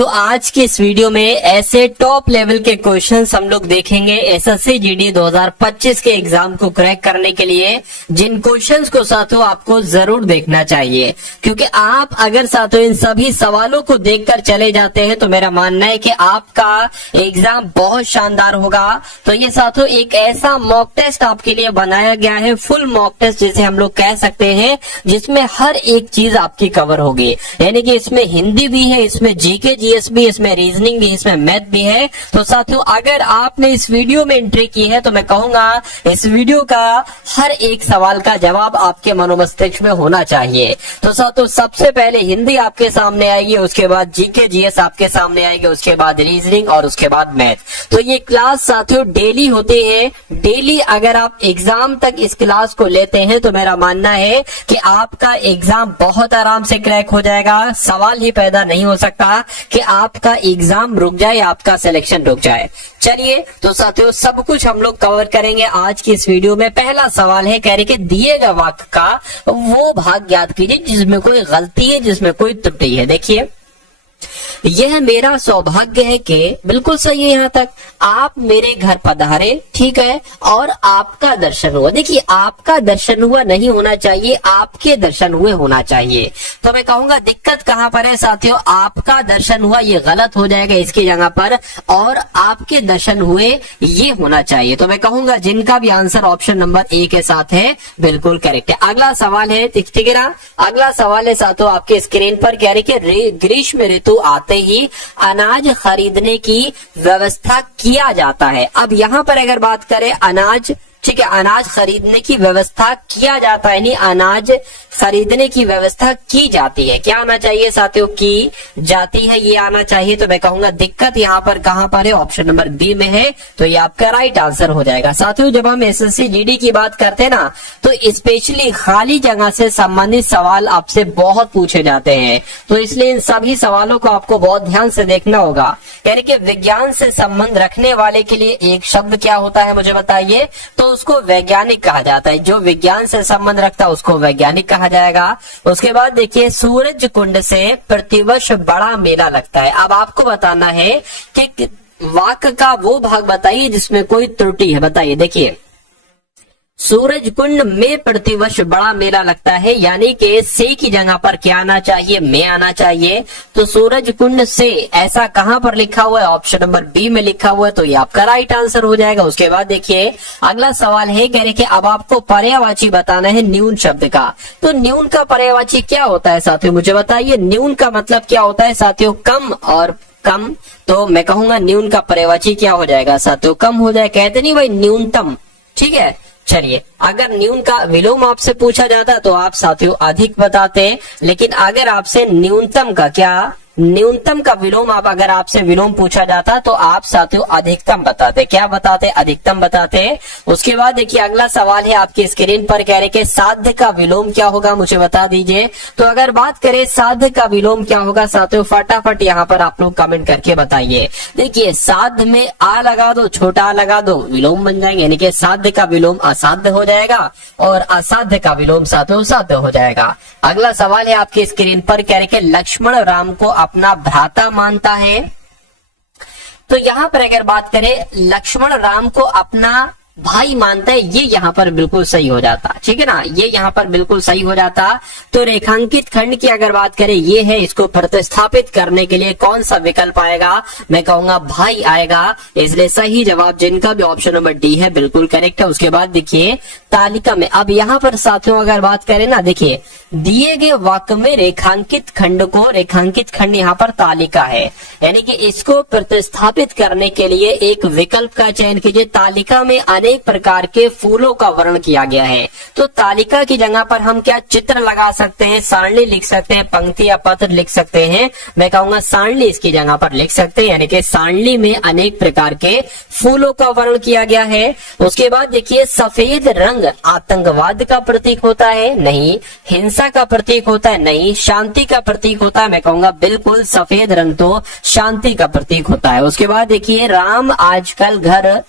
तो आज की इस वीडियो में ऐसे टॉप लेवल के क्वेश्चंस हम लोग देखेंगे एसएससी जीडी 2025 के एग्जाम को क्रैक करने के लिए, जिन क्वेश्चंस को साथियों आपको जरूर देखना चाहिए, क्योंकि आप अगर साथियों इन सभी सवालों को देखकर चले जाते हैं तो मेरा मानना है कि आपका एग्जाम बहुत शानदार होगा। तो ये साथियों एक ऐसा मॉक टेस्ट आपके लिए बनाया गया है, फुल मॉक टेस्ट जिसे हम लोग कह सकते हैं, जिसमें हर एक चीज आपकी कवर होगी। यानी कि इसमें हिंदी भी है, इसमें जीके जीएस भी, इसमें रीजनिंग भी, इसमें मैथ भी है। तो साथियों अगर आपने इस वीडियो में एंट्री की है तो मैं कहूंगा इस वीडियो का हर एक सवाल का जवाब आपके मनोमस्तिष्क में होना चाहिए। तो साथियों सबसे पहले हिंदी आपके सामने आएगी, उसके बाद जीके जीएस आपके सामने आएगी, उसके बाद रीजनिंग और उसके बाद मैथ। तो ये क्लास साथियों डेली होती है। डेली अगर आप एग्जाम तक इस क्लास को लेते हैं तो मेरा मानना है कि आपका एग्जाम बहुत आराम से क्रैक हो जाएगा। सवाल ही पैदा नहीं हो सकता कि आपका एग्जाम रुक जाए, आपका सिलेक्शन रुक जाए। चलिए तो साथियों सब कुछ हम लोग कवर करेंगे आज की इस वीडियो में। पहला सवाल है, कह रहे कि दिए गए वाक्य का वो भाग ज्ञात कीजिए जिसमें कोई गलती है, जिसमें कोई त्रुटि है। देखिए, यह मेरा सौभाग्य है कि, बिल्कुल सही है यहाँ तक, आप मेरे घर पधारे, ठीक है, और आपका दर्शन हुआ। देखिए आपका दर्शन हुआ नहीं होना चाहिए, आपके दर्शन हुए होना चाहिए। तो मैं कहूंगा दिक्कत कहाँ पर है साथियों, आपका दर्शन हुआ ये गलत हो जाएगा इसकी जगह पर, और आपके दर्शन हुए ये होना चाहिए। तो मैं कहूंगा जिनका भी आंसर ऑप्शन नंबर ए के साथ है बिल्कुल करेक्ट है। अगला सवाल है, ठीक है ना, अगला सवाल है साथियों आपके स्क्रीन पर, कह रही कि ग्रीष्म ऋतु आते ही अनाज खरीदने की व्यवस्था किया जाता है। अब यहाँ पर अगर बात करें अनाज, ठीक है, अनाज खरीदने की व्यवस्था किया जाता है, यानी अनाज खरीदने की व्यवस्था की जाती है। क्या आना चाहिए साथियों, की जाती है, ये आना चाहिए। तो मैं कहूंगा दिक्कत यहाँ पर कहां पर है, ऑप्शन नंबर बी में है। तो ये आपका राइट आंसर हो जाएगा। साथियों जब हम एसएससी जीडी की बात करते हैं ना, तो स्पेशली खाली जगह से संबंधित सवाल आपसे बहुत पूछे जाते हैं। तो इसलिए इन सभी सवालों को आपको बहुत ध्यान से देखना होगा। यानी कि विज्ञान से संबंध रखने वाले के लिए एक शब्द क्या होता है मुझे बताइए, तो उसको वैज्ञानिक कहा जाता है। जो विज्ञान से संबंध रखता है उसको वैज्ञानिक कहा जाएगा। उसके बाद देखिए, सूरज कुंड से प्रतिवर्ष बड़ा मेला लगता है। अब आपको बताना है कि वाक्य का वो भाग बताइए जिसमें कोई त्रुटि है। बताइए, देखिए सूरज कुंड में प्रतिवर्ष बड़ा मेला लगता है, यानी कि से की जगह पर क्या आना चाहिए, में आना चाहिए। तो सूरज कुंड से ऐसा कहां पर लिखा हुआ है, ऑप्शन नंबर बी में लिखा हुआ है। तो ये आपका राइट आंसर हो जाएगा। उसके बाद देखिए अगला सवाल है, कह रहे कि अब आपको पर्यायवाची बताना है न्यून शब्द का। तो न्यून का पर्यायवाची क्या होता है साथियों, मुझे बताइए। न्यून का मतलब क्या होता है साथियों, कम और कम। तो मैं कहूंगा न्यून का पर्यायवाची क्या हो जाएगा साथियों, कम हो जाए। कहते नहीं भाई न्यूनतम, ठीक है। चलिए, अगर न्यून का विलोम आपसे पूछा जाता तो आप साथियों अधिक बताते, लेकिन अगर आपसे न्यूनतम का क्या, न्यूनतम का विलोम आप अगर आपसे विलोम पूछा जाता तो आप साथियों अधिकतम बताते। क्या बताते, अधिकतम बताते। उसके बाद देखिए अगला सवाल है आपकी स्क्रीन पर, कह रहे कि साध्य का विलोम क्या होगा मुझे बता दीजिए। तो अगर बात करें साध्य का विलोम क्या होगा साथियों, फटाफट यहाँ पर आप लोग कमेंट करके बताइए। देखिए साध्य में आ लगा दो, छोटा आ लगा दो, विलोम बन जाएंगे। यानी कि साध्य का विलोम असाध्य हो जाएगा और असाध्य का विलोम साथियों साध्य हो जाएगा। अगला सवाल है आपकी स्क्रीन पर, कह रहे कि लक्ष्मण राम को अपना भ्राता मानता है। तो यहां पर अगर बात करें लक्ष्मण राम को अपना भाई मानता है, ये यहाँ पर बिल्कुल सही हो जाता, ठीक है ना, ये यहाँ पर बिल्कुल सही हो जाता। तो रेखांकित खंड की अगर बात करें ये है, इसको प्रतिस्थापित करने के लिए कौन सा विकल्प आएगा, मैं कहूंगा भाई आएगा। इसलिए सही जवाब जिनका भी ऑप्शन नंबर डी है बिल्कुल करेक्ट है। उसके बाद देखिए तालिका में, अब यहाँ पर साथियों अगर बात करें ना, देखिए दिए गए वाक्य में रेखांकित खंड को, रेखांकित खंड यहाँ पर तालिका है, यानी कि इसको प्रतिस्थापित करने के लिए एक विकल्प का चयन कीजिए। तालिका में अनेक प्रकार के फूलों का वर्णन किया गया है। तो तालिका की जगह पर हम क्या चित्र लगा सकते हैं, सारणी लिख सकते हैं, पंक्ति या पत्र लिख सकते हैं। मैं कहूंगा सारणी इसकी जगह पर लिख सकते हैं, यानी कि सारणी में अनेक प्रकार के फूलों का वर्णन किया गया है। उसके बाद देखिए सफेद रंग आतंकवाद का प्रतीक होता है, नहीं। हिंसा का प्रतीक होता है, नहीं। शांति का प्रतीक होता है, मैं कहूंगा बिल्कुल सफेद रंग तो शांति का प्रतीक होता है। उसके बाद देखिए राम आजकल घर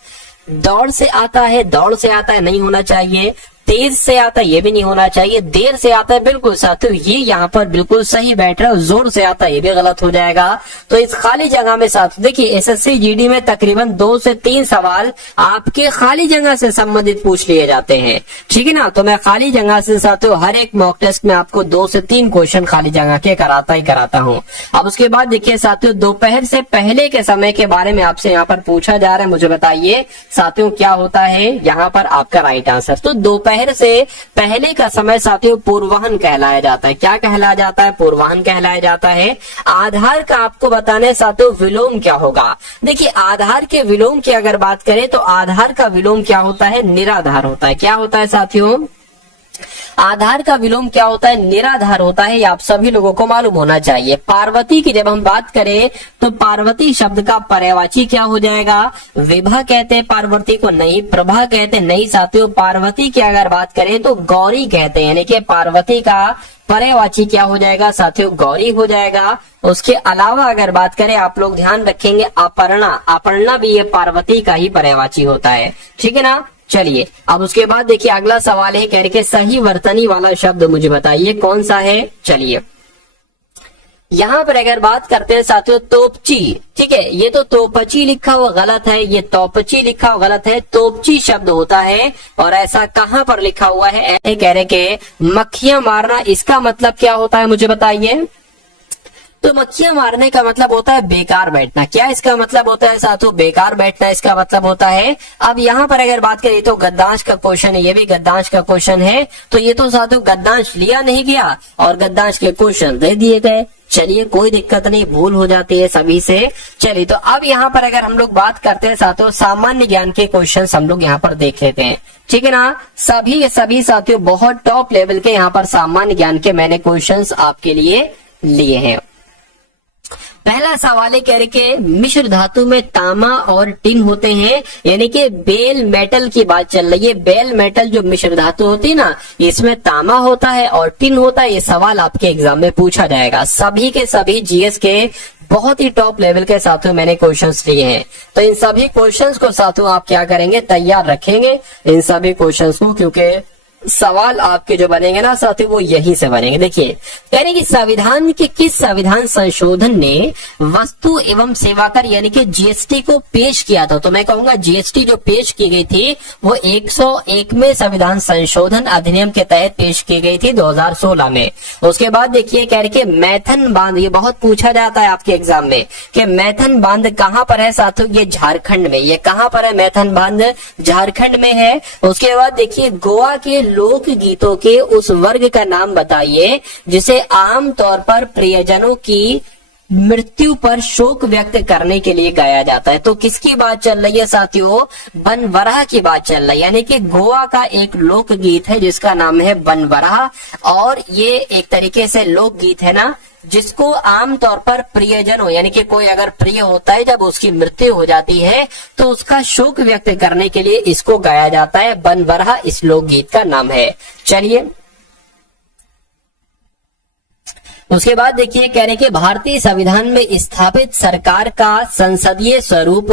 दौड़ से आता है, दौड़ से आता है नहीं होना चाहिए। तेज से आता है ये भी नहीं होना चाहिए, देर से आता है बिल्कुल साथियों ये यहाँ पर बिल्कुल सही बैठ रहा है, जोर से आता है ये भी गलत हो जाएगा। तो इस खाली जगह में साथियों देखिए एसएससी जीडी में तकरीबन 2 से 3 सवाल आपके खाली जगह से संबंधित पूछ लिए जाते हैं, ठीक है ना। तो मैं खाली जगह से साथियों हर एक मॉक टेस्ट में आपको 2 से 3 क्वेश्चन खाली जगह के कराता ही कराता हूँ। अब उसके बाद देखिए साथियों दोपहर से पहले के समय के बारे में आपसे यहाँ पर पूछा जा रहा है, मुझे बताइए साथियों क्या होता है यहाँ पर आपका राइट आंसर। तो दोपहर से पहले का समय साथियों पूर्वाह्न कहलाया जाता है। क्या कहलाया जाता है? पूर्वाह्न कहलाया जाता है। आधार का आपको बताना है साथियों विलोम क्या होगा। देखिए आधार के विलोम की अगर बात करें तो आधार का विलोम क्या होता है? निराधार होता है। क्या होता है साथियों? आधार का विलोम क्या होता है? निराधार होता है। ये आप सभी लोगों को मालूम होना चाहिए। पार्वती की जब हम बात करें तो पार्वती शब्द का पर्यायवाची क्या हो जाएगा? विभा कहते हैं पार्वती को, नहीं प्रभा कहते हैं, नहीं साथियों। पार्वती की अगर बात करें तो गौरी कहते हैं, यानी कि पार्वती का पर्यायवाची क्या हो जाएगा साथियों? गौरी हो जाएगा। उसके अलावा अगर बात करें आप लोग ध्यान रखेंगे अपर्णा, अपर्णा भी ये पार्वती का ही पर्यायवाची होता है, ठीक है ना। चलिए अब उसके बाद देखिए अगला सवाल है कह के सही वर्तनी वाला शब्द मुझे बताइए कौन सा है। चलिए यहाँ पर अगर बात करते हैं साथियों तोपची, ठीक है, ये तो तोपची लिखा हुआ गलत है, ये तोपची लिखा हुआ गलत है, तोपची शब्द होता है। और ऐसा कहाँ पर लिखा हुआ है? कह रहे के मक्खियां मारना, इसका मतलब क्या होता है मुझे बताइए। तो मक्खियां मारने का मतलब होता है बेकार बैठना। क्या इसका मतलब होता है साथियों? बेकार बैठना इसका मतलब होता है। अब यहाँ पर अगर बात करें तो गद्दांश का क्वेश्चन है, ये भी गद्दांश का क्वेश्चन है। तो ये तो साथियों गद्दांश लिया नहीं गया और गद्दांश के क्वेश्चन दे दिए गए। चलिए कोई दिक्कत नहीं, भूल हो जाती है सभी से। चलिए तो अब यहाँ पर अगर हम लोग बात करते हैं साथियों सामान्य ज्ञान के क्वेश्चन हम लोग यहाँ पर देख लेते हैं, ठीक है ना। सभी साथियों बहुत टॉप लेवल के यहाँ पर सामान्य ज्ञान के मैंने क्वेश्चंस आपके लिए लिए हैं। पहला सवाल है कह रहे कि मिश्र धातु में तांबा और टिन होते हैं, यानी कि बेल मेटल की बात चल रही है। बेल मेटल जो मिश्र धातु होती है ना, इसमें तांबा होता है और टिन होता है। ये सवाल आपके एग्जाम में पूछा जाएगा। सभी के सभी जीएस के बहुत ही टॉप लेवल के साथियों मैंने क्वेश्चंस लिए हैं। तो इन सभी क्वेश्चंस को साथियों आप क्या करेंगे? तैयार रखेंगे इन सभी क्वेश्चंस को, क्योंकि सवाल आपके जो बनेंगे ना साथियों वो यही से बनेंगे। देखिए कह रहे कि संविधान के किस संविधान संशोधन ने वस्तु एवं सेवा कर यानी कि जीएसटी को पेश किया था? तो मैं कहूंगा जीएसटी जो पेश की गई थी वो 101वें संविधान संशोधन अधिनियम के तहत पेश की गई थी 2016 में। उसके बाद देखिए कह रहे कि मैथन बांध, ये बहुत पूछा जाता है आपके एग्जाम में कि मैथन बांध कहाँ पर है साथियों? ये झारखंड में। ये कहाँ पर है मैथन बांध? झारखंड में है। उसके बाद देखिए गोवा के लोक गीतों के उस वर्ग का नाम बताइए जिसे आमतौर पर प्रियजनों की मृत्यु पर शोक व्यक्त करने के लिए गाया जाता है। तो किसकी बात चल रही है साथियों? बनवरह की बात चल रही है। यानी कि गोवा का एक लोक गीत है जिसका नाम है बनवरह, और ये एक तरीके से लोक गीत है ना जिसको आमतौर पर प्रियजनों यानी कि कोई अगर प्रिय होता है जब उसकी मृत्यु हो जाती है तो उसका शोक व्यक्त करने के लिए इसको गाया जाता है। बनवरह इस लोकगीत का नाम है। चलिए उसके बाद देखिए कह रहे कि भारतीय संविधान में स्थापित सरकार का संसदीय स्वरूप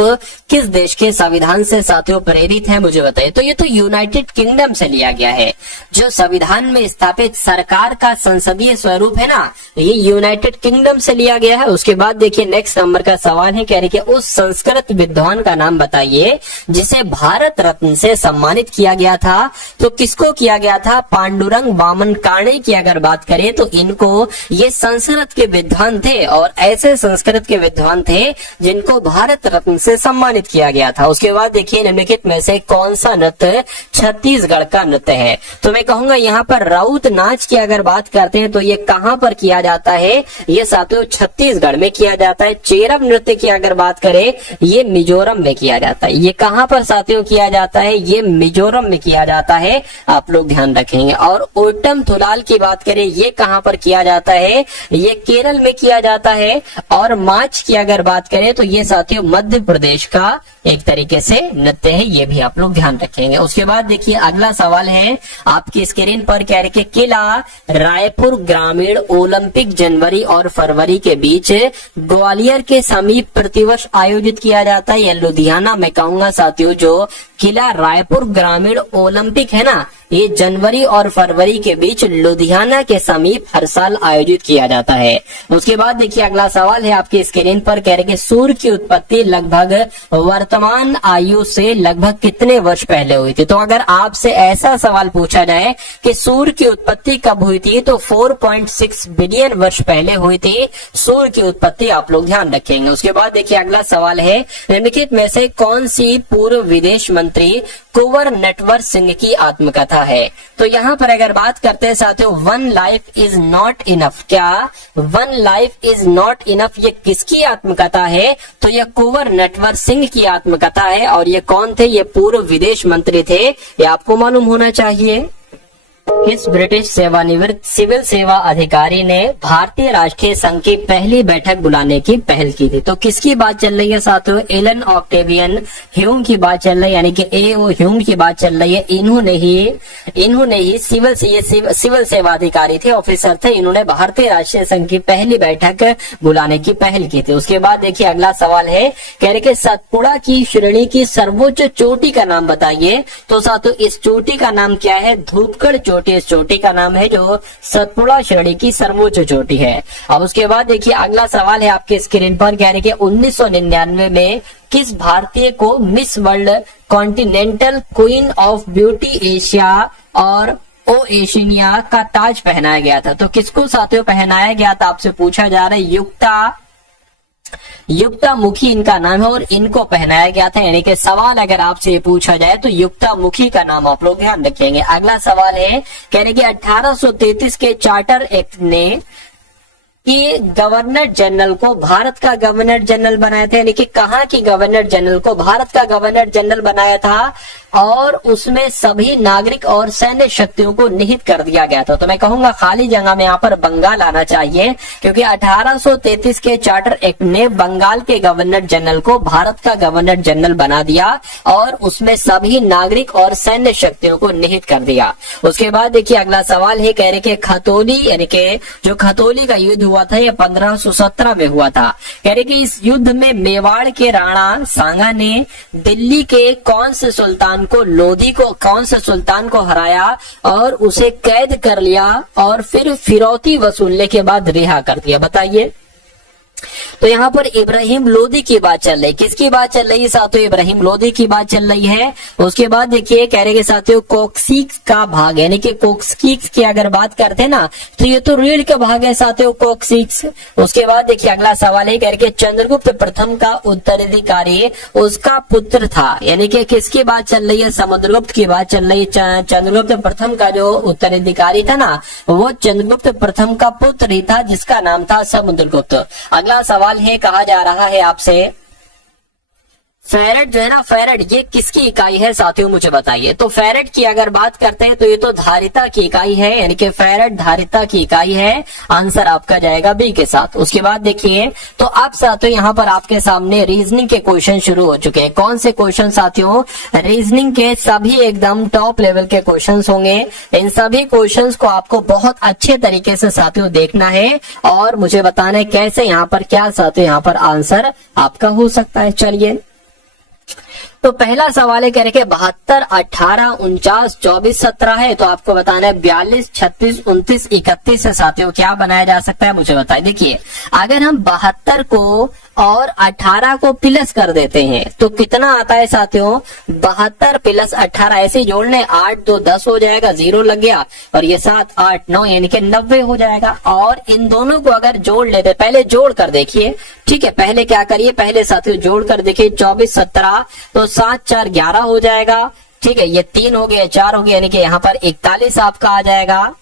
किस देश के संविधान से साथियों प्रेरित है? मुझे बताइए। तो ये तो यूनाइटेड किंगडम से लिया गया है। जो संविधान में स्थापित सरकार का संसदीय स्वरूप है ना, ये यूनाइटेड किंगडम से लिया गया है। उसके बाद देखिए नेक्स्ट नंबर का सवाल है कह रहे कि उस संस्कृत विद्वान का नाम बताइए जिसे भारत रत्न से सम्मानित किया गया था। तो किसको किया गया था? पांडुरंग वामन काणे की अगर बात करें तो इनको ये संस्कृत के विद्वान थे और ऐसे संस्कृत के विद्वान थे जिनको भारत रत्न से सम्मानित किया गया था। उसके बाद देखिए निम्नलिखित में से कौन सा नृत्य छत्तीसगढ़ का नृत्य है? तो मैं कहूंगा यहाँ पर राउत नाच की अगर बात करते हैं तो ये कहाँ पर किया जाता है? ये साथियों छत्तीसगढ़ में किया जाता है। चेरब नृत्य की अगर बात करें ये मिजोरम में किया जाता है। ये कहाँ पर साथियों किया जाता है? ये मिजोरम में किया जाता है, आप लोग ध्यान रखेंगे। और ओटम थुलाल की बात करें ये कहाँ पर किया जाता है? ये केरल में किया जाता है। और माच की अगर बात करें तो ये साथियों मध्य प्रदेश का एक तरीके से नृत्य है, ये भी आप लोग ध्यान रखेंगे। उसके बाद देखिए अगला सवाल है आपकी स्क्रीन पर कह रहे कि किला रायपुर ग्रामीण ओलंपिक जनवरी और फरवरी के बीच ग्वालियर के समीप प्रतिवर्ष आयोजित किया जाता है। या लुधियाना में कहूंगा साथियों जो किला रायपुर ग्रामीण ओलंपिक है ना, ये जनवरी और फरवरी के बीच लुधियाना के समीप हर साल आयोजित किया जाता है। उसके बाद देखिए अगला सवाल है आपकी स्क्रीन पर, कह रहे कि सूर्य की उत्पत्ति लगभग वर्तमान आयु से लगभग कितने वर्ष पहले हुई थी। तो अगर आपसे ऐसा सवाल पूछा जाए कि सूर्य की उत्पत्ति कब हुई थी, तो 4.6 बिलियन वर्ष पहले हुई थी सूर्य की उत्पत्ति, आप लोग ध्यान रखेंगे। उसके बाद देखिए अगला सवाल है, निम्नलिखित में से कौन सी पूर्व विदेश मंत्री कुंवर नटवर सिंह की आत्मकथा है। तो यहाँ पर अगर बात करते हैं साथियों, one life is not enough, क्या one life is not enough ये किसकी आत्मकथा है, तो ये कुंवर नटवर सिंह की आत्मकथा है। और ये कौन थे, ये पूर्व विदेश मंत्री थे, ये आपको मालूम होना चाहिए। किस ब्रिटिश सेवानिवृत्त सिविल सेवा अधिकारी ने भारतीय राष्ट्रीय संघ की पहली बैठक बुलाने की पहल की थी। तो किसकी बात चल रही है साथियों, एलन ऑक्टेवियन ह्यूम की बात चल रही है, यानी कि ए.ओ. ह्यूम की बात चल रही है। इन्होंने ही सिविल सेवा अधिकारी थे, ऑफिसर थे, इन्होंने भारतीय राष्ट्रीय संघ की पहली बैठक बुलाने की पहल की थी। उसके बाद देखिए अगला सवाल है, कह रहे कि सतपुड़ा की श्रेणी की सर्वोच्च चोटी का नाम बताइए। तो साथियों इस चोटी का नाम क्या है, धूपगढ़ चोटी इस चोटी का नाम है, जो सतपुड़ा श्रेणी की सर्वोच्च चोटी है। अब उसके बाद देखिए अगला सवाल है आपके स्क्रीन पर, कह रहे कि 1999 में किस भारतीय को miss world continental queen of beauty Asia और ओएशिनिया का ताज पहनाया गया था। तो किसको साथियों पहनाया गया था, आपसे पूछा जा रहा है। युक्तामुखी इनका नाम है और इनको पहनाया गया था, यानी कि सवाल अगर आपसे पूछा जाए तो युक्तामुखी का नाम आप लोग ध्यान रखेंगे। अगला सवाल है, कह रहे कि 1833 के चार्टर एक्ट ने कि गवर्नर जनरल को भारत का गवर्नर जनरल बनाया था, यानी कि कहाँ की गवर्नर जनरल को भारत का गवर्नर जनरल बनाया था, और उसमें सभी नागरिक और सैन्य शक्तियों को निहित कर दिया गया था। तो मैं कहूंगा खाली जगह में यहाँ पर बंगाल आना चाहिए, क्योंकि 1833 के चार्टर एक्ट ने बंगाल के गवर्नर जनरल को भारत का गवर्नर जनरल बना दिया और उसमें सभी नागरिक और सैन्य शक्तियों को निहित कर दिया। उसके बाद देखिए अगला सवाल है, कह रहे कि खतौली, यानी कि जो खतौली का युद्ध हुआ था ये 1517 में हुआ था। कह रहे कि इस युद्ध में मेवाड़ के राणा सांगा ने दिल्ली के कौन से सुल्तान को हराया और उसे कैद कर लिया और फिर फिरौती वसूलने के बाद रिहा कर दिया, बताइए। तो यहाँ पर इब्राहिम लोदी की बात चल रही, किसकी बात चल रही है साथियों, इब्राहिम लोदी की बात चल रही है। उसके बाद देखिए कह रहे कि साथियों कोक्सीक्स का भाग, यानी कि कोक्सीक्स की अगर बात करते हैं ना, तो ये तो रीढ़ का भाग है साथियों कोक्सीक्स। उसके बाद देखिए अगला सवाल है, कह रहे कि चंद्रगुप्त प्रथम का उत्तराधिकारी उसका पुत्र था, यानी कि किसकी बात चल रही है, समुद्रगुप्त की बात चल रही है। चंद्रगुप्त प्रथम का जो उत्तराधिकारी था ना, वो चंद्रगुप्त प्रथम का पुत्र ही था, जिसका नाम था समुद्रगुप्त। अगला सवाल है, कहा जा रहा है आपसे फेरेड जो है ना, फेरेड ये किसकी इकाई है साथियों, मुझे बताइए। तो फेरेड की अगर बात करते हैं तो ये तो धारिता की इकाई है, यानी कि फेरेड धारिता की इकाई है। आंसर आपका जाएगा बी के साथ। उसके बाद देखिए, तो अब साथियों यहाँ पर आपके सामने रीजनिंग के क्वेश्चन शुरू हो चुके हैं। कौन से क्वेश्चन साथियों, रीजनिंग के सभी एकदम टॉप लेवल के क्वेश्चन होंगे। इन सभी क्वेश्चन को आपको बहुत अच्छे तरीके से साथियों देखना है और मुझे बताना है कैसे यहाँ पर क्या साथियों यहाँ पर आंसर आपका हो सकता है। चलिए, तो पहला सवाल है, कह रहे कि 72, 18, 49, 24, 17 है, तो आपको बताना है 42, 36, 29, 31 से साथियों क्या बनाया जा सकता है, मुझे बताइए। देखिए अगर हम 72 को और 18 को प्लस कर देते हैं तो कितना आता है साथियों, 72 प्लस 18 ऐसे जोड़ने, 8 2 10 हो जाएगा, 0 लग गया, और ये 7 8 9 यानी कि 90 हो जाएगा। और इन दोनों को अगर जोड़ लेते, पहले जोड़ कर देखिए, ठीक है, पहले क्या करिए, पहले साथियों जोड़ कर देखिए, 24 17, तो 7 4 11 हो जाएगा, ठीक है, ये 3 हो गया, 4 हो गया, यानी कि यहाँ पर 41 आपका आ जाएगा,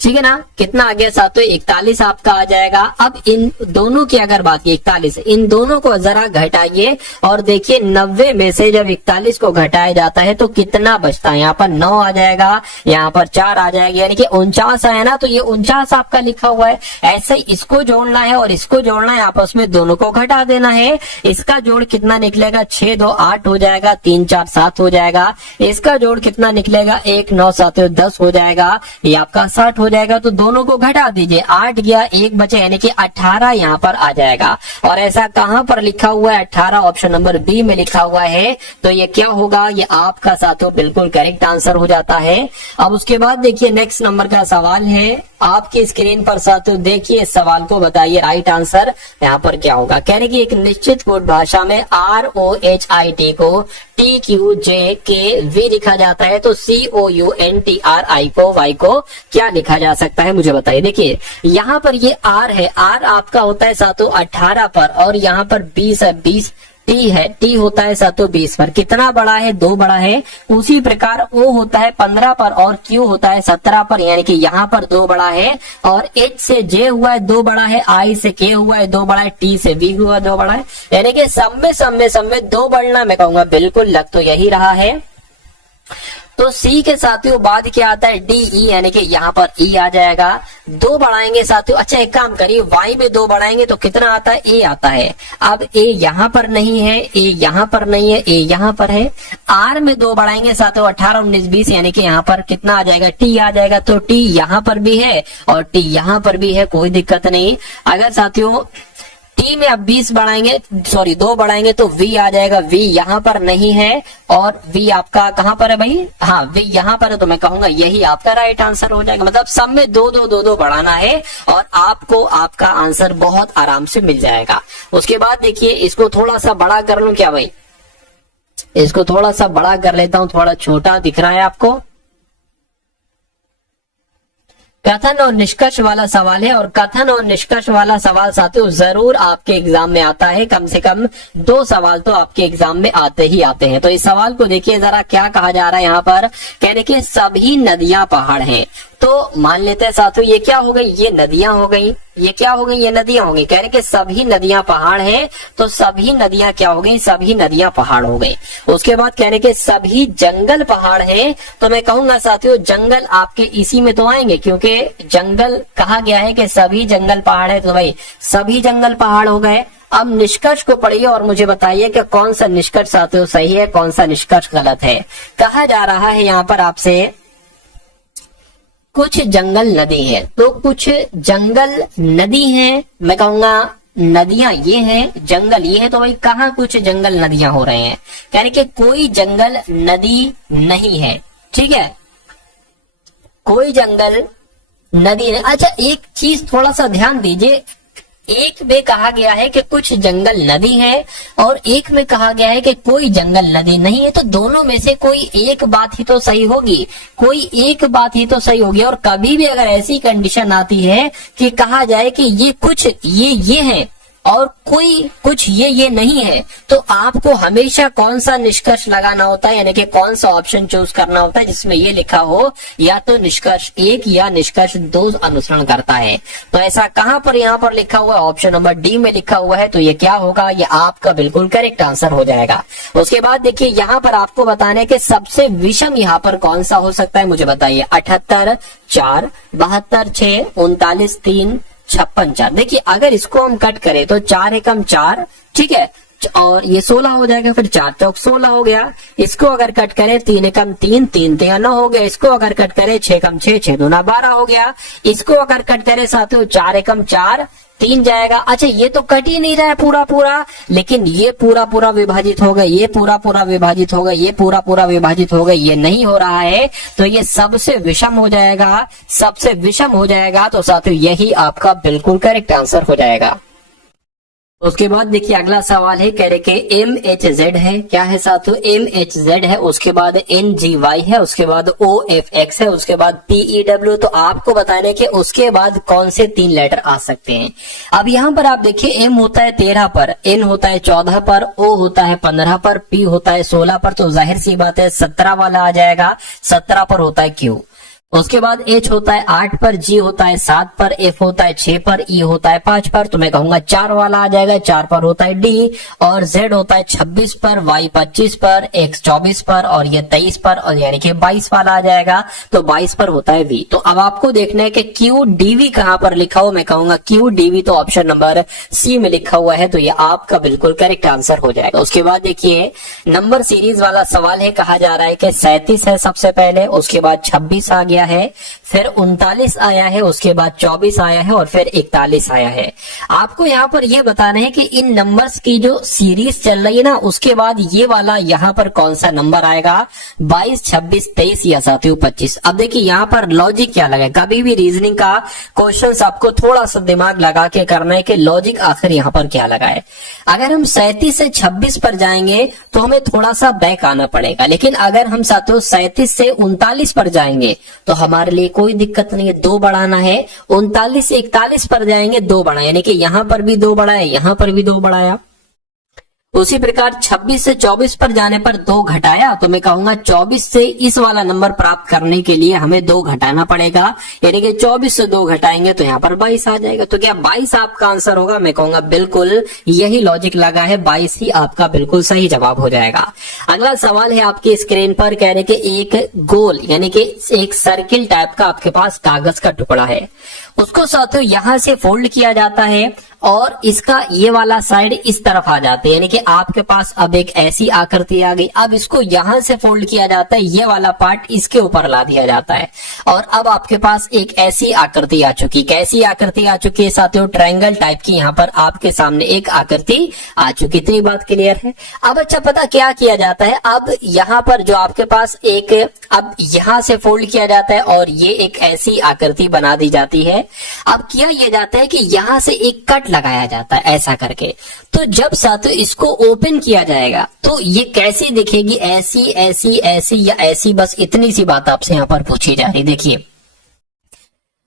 ठीक है ना। कितना आ गया साथियों, 41 आपका आ जाएगा। अब इन दोनों की अगर बात की 41, इन दोनों को जरा घटाइए और देखिए 90 में से जब 41 को घटाया जाता है तो कितना बचता है, यहाँ पर 9 आ जाएगा, यहाँ पर 4 आ जाएगा, यानी कि 49 आया ना, तो ये 49 आपका लिखा हुआ है। ऐसे इसको जोड़ना है और इसको जोड़ना है, आपस में दोनों को घटा देना है। इसका जोड़ कितना निकलेगा, 6 2 8 हो जाएगा, 3 4 7 हो जाएगा। इसका जोड़ कितना निकलेगा, 1 9 7 10 हो जाएगा, ये आपका 60 हो जाएगा। तो दोनों को घटा दीजिए, 8 गया 1 बचे, यानी कि 18 यहाँ पर आ जाएगा। और ऐसा कहां पर लिखा हुआ है? 18 ऑप्शन नंबर बी में लिखा हुआ है। तो ये क्या होगा? ये आपका साथियों बिल्कुल करेक्ट आंसर हो जाता है। अब उसके बाद देखिए नेक्स्ट नंबर का सवाल है आपकी स्क्रीन पर साथियों, देखिए इस सवाल को बताइए राइट आंसर यहाँ पर क्या होगा। कह रहे कि एक निश्चित कोड भाषा में ROHIT को TQJKV लिखा जाता है, तो COUNTRI को Y को क्या लिखा जा सकता है मुझे बताइए। देखिए यहाँ पर ये R है, R आपका होता है साथियों 18 पर, और यहाँ पर 20 है, 20 टी है, टी होता है साथियों 20 पर। कितना बड़ा है? 2 बड़ा है। उसी प्रकार O होता है 15 पर और Q होता है 17 पर, यानी कि यहाँ पर 2 बड़ा है। और H से J हुआ है 2 बड़ा है, I से K हुआ है 2 बड़ा है, T से V हुआ 2 बड़ा है, यानी कि सब में 2 बढ़ना मैं कहूंगा बिल्कुल लग तो यही रहा है। तो C के साथियों बाद क्या आता है? DE, यानी कि यहाँ पर E आ जाएगा। 2 बढ़ाएंगे साथियों। अच्छा एक काम करिए, Y में 2 बढ़ाएंगे तो कितना आता है? A आता है। अब A यहाँ पर नहीं है, A यहाँ पर नहीं है, A यहाँ पर है। R में 2 बढ़ाएंगे साथियों 18 19 20, यानी कि यहाँ पर कितना आ जाएगा? T आ जाएगा। तो T यहाँ पर भी है और T यहाँ पर भी है, कोई दिक्कत नहीं। अगर साथियों टी में अब 20 बढ़ाएंगे, सॉरी 2 बढ़ाएंगे तो V आ जाएगा। V यहाँ पर नहीं है और V आपका कहाँ पर है भाई? हाँ V यहाँ पर है, तो मैं कहूंगा यही आपका राइट आंसर हो जाएगा। मतलब सब में 2 बढ़ाना है और आपको आपका आंसर बहुत आराम से मिल जाएगा। उसके बाद देखिए इसको थोड़ा सा बड़ा कर लूं क्या भाई? इसको थोड़ा सा बड़ा कर लेता हूं, थोड़ा छोटा दिख रहा है आपको। कथन और निष्कर्ष वाला सवाल है, और कथन और निष्कर्ष वाला सवाल साथियों जरूर आपके एग्जाम में आता है। कम से कम 2 सवाल तो आपके एग्जाम में आते ही आते हैं। तो इस सवाल को देखिए जरा, क्या कहा जा रहा है यहाँ पर? कह रहे कि सभी नदियां पहाड़ हैं। तो मान लेते हैं साथियों ये क्या हो गई? ये नदियां हो गई। ये क्या हो गई? ये नदियां हो गई। कह रहे कि सभी नदियां पहाड़ हैं, तो सभी नदियां क्या हो गई? सभी नदियां पहाड़ हो गई। उसके बाद कह रहे कि सभी जंगल पहाड़ हैं, तो मैं कहूंगा साथियों जंगल आपके इसी में तो आएंगे, क्योंकि जंगल कहा गया है कि सभी जंगल पहाड़ है, तो भाई सभी जंगल पहाड़ हो गए। अब निष्कर्ष को पढ़िए और मुझे बताइए कि कौन सा निष्कर्ष साथियों सही है, कौन सा निष्कर्ष गलत है। कहा जा रहा है यहाँ पर आपसे कुछ जंगल नदी है, तो कुछ जंगल नदी है, मैं कहूंगा नदियां ये हैं, जंगल ये है, तो भाई कहाँ कुछ जंगल नदियां हो रहे हैं? यानी कि कोई जंगल नदी नहीं है, ठीक है, कोई जंगल नदी नहीं। अच्छा एक चीज थोड़ा सा ध्यान दीजिए, एक में कहा गया है कि कुछ जंगल नदी है और एक में कहा गया है कि कोई जंगल नदी नहीं है, तो दोनों में से कोई एक बात ही तो सही होगी, कोई एक बात ही तो सही होगी। और कभी भी अगर ऐसी कंडीशन आती है कि कहा जाए कि ये कुछ ये है और कोई कुछ ये नहीं है, तो आपको हमेशा कौन सा निष्कर्ष लगाना होता है, यानी कि कौन सा ऑप्शन चूज करना होता है जिसमें ये लिखा हो या तो निष्कर्ष 1 या निष्कर्ष 2 अनुसरण करता है। तो ऐसा कहां पर यहाँ पर लिखा हुआ है? ऑप्शन नंबर डी में लिखा हुआ है। तो ये क्या होगा? ये आपका बिल्कुल करेक्ट आंसर हो जाएगा। उसके बाद देखिए यहाँ पर आपको बताना है कि सबसे विषम यहाँ पर कौन सा हो सकता है, मुझे बताइए। 78 4, 72 6, 39 3, 56 4। देखिए अगर इसको हम कट करें तो 4 एकम 4, ठीक है, और ये 16 हो जाएगा, फिर 4 चौक 16 हो गया। इसको अगर कट करें 3 एकम 3, 3 3 9 हो गया। इसको अगर कट करें 6 एकम 6, 6 दूना 12 हो गया। इसको अगर कट करें साथियों 4 एकम 4, 3 जाएगा। अच्छा ये तो कट ही नहीं रहा है पूरा, लेकिन ये पूरा विभाजित हो गया, ये पूरा विभाजित हो गया, ये पूरा विभाजित हो गया, ये नहीं हो रहा है, तो ये सबसे विषम हो जाएगा, सबसे विषम हो जाएगा। तो साथियों यही आपका बिल्कुल करेक्ट आंसर हो जाएगा। उसके बाद देखिए अगला सवाल है, कह रहे कि MHZ है, क्या है साथियों? MHZ है, उसके बाद NGY है, उसके बाद OFX है, उसके बाद PEW। तो आपको बताना है कि उसके बाद कौन से 3 लेटर आ सकते हैं। अब यहाँ पर आप देखिए M होता है 13 पर, N होता है 14 पर, O होता है 15 पर, P होता है 16 पर, तो जाहिर सी बात है 17 वाला आ जाएगा। 17 पर होता है Q। उसके बाद H होता है 8 पर, G होता है 7 पर, F होता है 6 पर, E होता है 5 पर, तो मैं कहूंगा 4 वाला आ जाएगा। 4 पर होता है D, और Z होता है 26 पर, Y 25 पर, X 24 पर, और ये 23 पर, और यानी कि 22 वाला आ जाएगा। तो 22 पर होता है V। तो अब आपको देखना है कि QDV कहां पर लिखा हो। मैं कहूंगा QDV तो ऑप्शन नंबर C में लिखा हुआ है, तो ये आपका बिल्कुल करेक्ट आंसर हो जाएगा। उसके बाद देखिए नंबर सीरीज वाला सवाल है, कहा जा रहा है कि 37 है सबसे पहले, उसके बाद 26 आ गया है, फिर 39 आया है, उसके बाद 24 आया है और फिर 41 आया है। आपको यहाँ पर यह बताना है कि इन नंबर्स की जो सीरीज चल रही है ना, उसके बाद ये वाला यहाँ पर कौन सा नंबर आएगा, 22, 26, 23 या साथियों 25। अब देखिए यहाँ पर लॉजिक क्या लगा, कभी भी रीजनिंग का क्वेश्चन आपको थोड़ा सा दिमाग लगा के करना है कि लॉजिक आखिर यहाँ पर क्या लगा है। अगर हम 37 से 26 पर जाएंगे तो हमें थोड़ा सा बैक आना पड़ेगा, लेकिन अगर हम साथियों 37 से 39 पर जाएंगे तो हमारे लिए कोई दिक्कत नहीं है, 2 बढ़ाना है। 39 से 41 पर जाएंगे 2 बढ़ा, यानी कि यहां पर भी 2 बढ़ाया, यहां पर भी 2 बढ़ाया। उसी प्रकार 26 से 24 पर जाने पर 2 घटाया, तो मैं कहूंगा 24 से इस वाला नंबर प्राप्त करने के लिए हमें 2 घटाना पड़ेगा, यानी कि 24 से 2 घटाएंगे तो यहाँ पर 22 आ जाएगा। तो क्या 22 आपका आंसर होगा? मैं कहूंगा बिल्कुल यही लॉजिक लगा है, 22 ही आपका बिल्कुल सही जवाब हो जाएगा। अगला सवाल है आपकी स्क्रीन पर, कह रहे कि एक गोल यानी कि एक सर्किल टाइप का आपके पास कागज का टुकड़ा है, उसको साथियों यहां से फोल्ड किया जाता है और इसका ये वाला साइड इस तरफ आ जाते हैं, यानी कि आपके पास अब एक ऐसी आकृति आ गई। अब इसको यहां से फोल्ड किया जाता है, ये वाला पार्ट इसके ऊपर ला दिया जाता है और अब आपके पास एक ऐसी आकृति आ चुकी। कैसी आकृति आ चुकी है साथियों? ट्रायंगल टाइप की यहाँ पर आपके सामने एक आकृति आ चुकी। इतनी बात क्लियर है। अब अच्छा पता क्या किया जाता है, अब यहाँ पर जो आपके पास एक, अब यहां से फोल्ड किया जाता है और ये एक ऐसी आकृति बना दी जाती है। अब किया यह जाता है कि यहां से एक कट लगाया जाता है ऐसा करके। तो जब साथियों इसको ओपन किया जाएगा तो ये कैसी दिखेगी, ऐसी ऐसी ऐसी या ऐसी, बस इतनी सी बात आपसे यहाँ पर पूछी जा रही। देखिए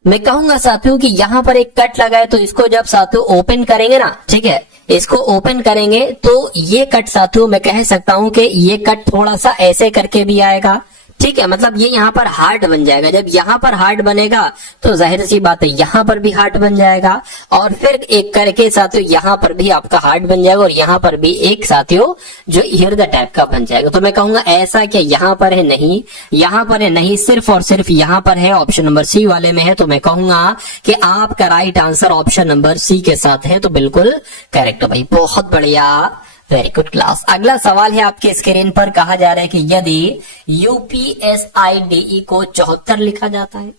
मैं कहूंगा साथियों कि यहाँ पर एक कट लगा है, तो इसको जब साथियों ओपन करेंगे ना, ठीक है, इसको ओपन करेंगे तो ये कट साथियों मैं कह सकता हूं कि ये कट थोड़ा सा ऐसे करके भी आएगा, ठीक है, मतलब ये यहाँ पर हार्ट बन जाएगा। जब यहाँ पर हार्ट बनेगा तो जाहिर सी बात है यहाँ पर भी हार्ट बन जाएगा और फिर एक करके साथियों यहाँ पर भी आपका हार्ट बन जाएगा और यहाँ पर भी एक साथियों जो हृदय टाइप का बन जाएगा। तो मैं कहूंगा ऐसा क्या यहाँ पर है? नहीं, यहाँ पर है नहीं, सिर्फ और सिर्फ यहाँ पर है, ऑप्शन नंबर सी वाले में है। तो मैं कहूंगा कि आपका right answer option number C के साथ है, तो बिल्कुल करेक्ट भाई, बहुत बढ़िया, वेरी गुड क्लास। अगला सवाल है आपके स्क्रीन पर, कहा जा रहा है कि यदि UPSIDE को 74 लिखा जाता है,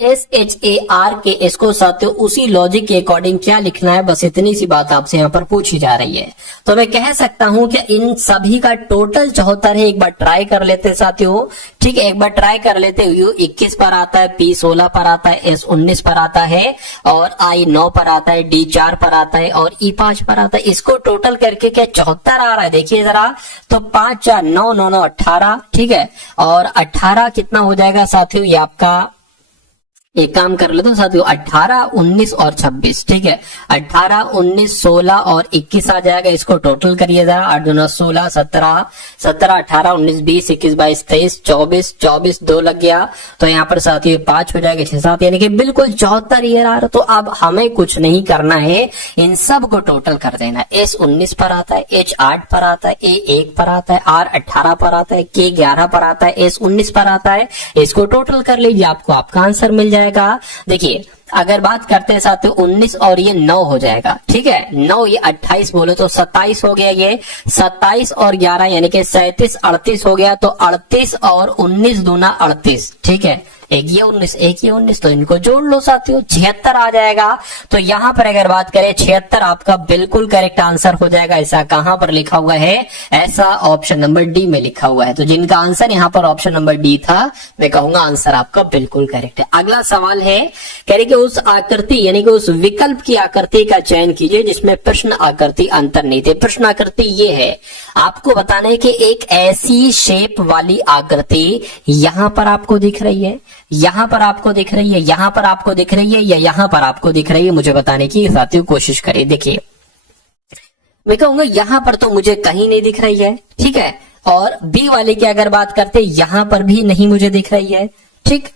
SHAR इसको साथियों उसी लॉजिक के अकॉर्डिंग क्या लिखना है, बस इतनी सी बात आपसे यहाँ पर पूछी जा रही है। तो मैं कह सकता हूं कि इन सभी का टोटल 74 है। एक बार ट्राई कर लेते हैं साथियों, ठीक है, एक बार ट्राई कर लेते हैं। U 21 पर आता है, P 16 पर आता है, S 19 पर आता है और I 9 पर आता है, D 4 पर आता है और E 5 पर आता है। इसको टोटल करके क्या 74 आ रहा है? देखिए जरा, तो 5 4 9 9 9 18, ठीक है, और 18 कितना हो जाएगा साथियों? ये आपका एक काम कर लेते हैं साथियों, 18, 19 और 26, ठीक है, 18, 19, 16 और 21 आ जाएगा। इसको टोटल करिए जरा, 8 2 16, 17, 17, 18, 19, 20, 21, 22, 23, 24, 24, 2 लग गया, तो यहाँ पर साथियों 5 हो जाएगा, 6 7, यानी कि बिल्कुल 74 ईयर आ रहा। तो अब हमें कुछ नहीं करना है, इन सब को टोटल कर देना। S 19 पर आता है, H 8 पर आता है, A 1 पर आता है, R 18 पर आता है, K 11 पर आता है, S 19 पर आता है। इसको टोटल कर लीजिए, आपको आपका आंसर मिल जाएगा। देखिए अगर बात करते हैं साथियों 19 और ये 9 हो जाएगा, ठीक है, 9 ये 28 बोले तो 27 हो गया, ये 27 और 11 यानी कि 37 38 हो गया। तो 38 और 19 दूना 38, ठीक है, एक ये 19 एक ये 19, तो इनको जोड़ लो साथियों, 76 आ जाएगा। तो यहाँ पर अगर बात करें 76 आपका बिल्कुल करेक्ट आंसर हो जाएगा। ऐसा कहां पर लिखा हुआ है? ऐसा ऑप्शन नंबर डी में लिखा हुआ है। तो जिनका आंसर यहाँ पर ऑप्शन नंबर डी था, मैं कहूंगा आंसर आपका बिल्कुल करेक्ट है। अगला सवाल है, कह रहे कि उस आकृति यानी कि उस विकल्प की आकृति का चयन कीजिए जिसमें प्रश्न आकृति अंतर्निहित है। प्रश्न आकृति ये है, आपको बताना है कि एक ऐसी शेप वाली आकृति यहां पर आपको दिख रही है, यहां पर आपको दिख रही है, यहां पर आपको दिख रही है या यहां पर आपको दिख रही है, मुझे बताने की साथियों कोशिश करिए। देखिए मैं कहूंगा यहां पर तो मुझे कहीं नहीं दिख रही है, ठीक है, और बी वाले की अगर बात करते यहां पर भी नहीं मुझे दिख रही है, ठीक।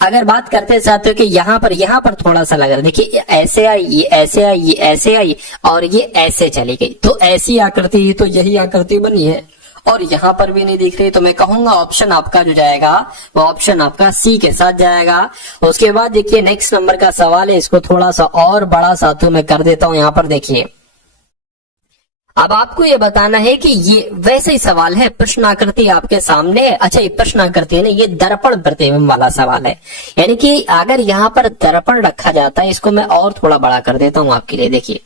अगर बात करते हैं साथियों कि यहां पर थोड़ा सा लग रहा है, देखिए ऐसे आई, ये ऐसे आई, ये ऐसे आई और ये ऐसे चली गई, तो ऐसी आकृति, तो यही आकृति बनी है और यहां पर भी नहीं दिख रही। तो मैं कहूंगा ऑप्शन आपका जो जाएगा वो ऑप्शन आपका सी के साथ जाएगा। उसके बाद देखिए नेक्स्ट नंबर का सवाल है, इसको थोड़ा सा और बड़ा साथियों मैं कर देता हूं। यहां पर देखिए अब आपको ये बताना है कि ये वैसे ही सवाल है, प्रश्नाकृति आपके सामने है। अच्छा, ये प्रश्नाकृति है, ये दर्पण प्रतिबिंब वाला सवाल है। यानी कि अगर यहाँ पर दर्पण रखा जाता है, इसको मैं और थोड़ा बड़ा कर देता हूं आपके लिए, देखिए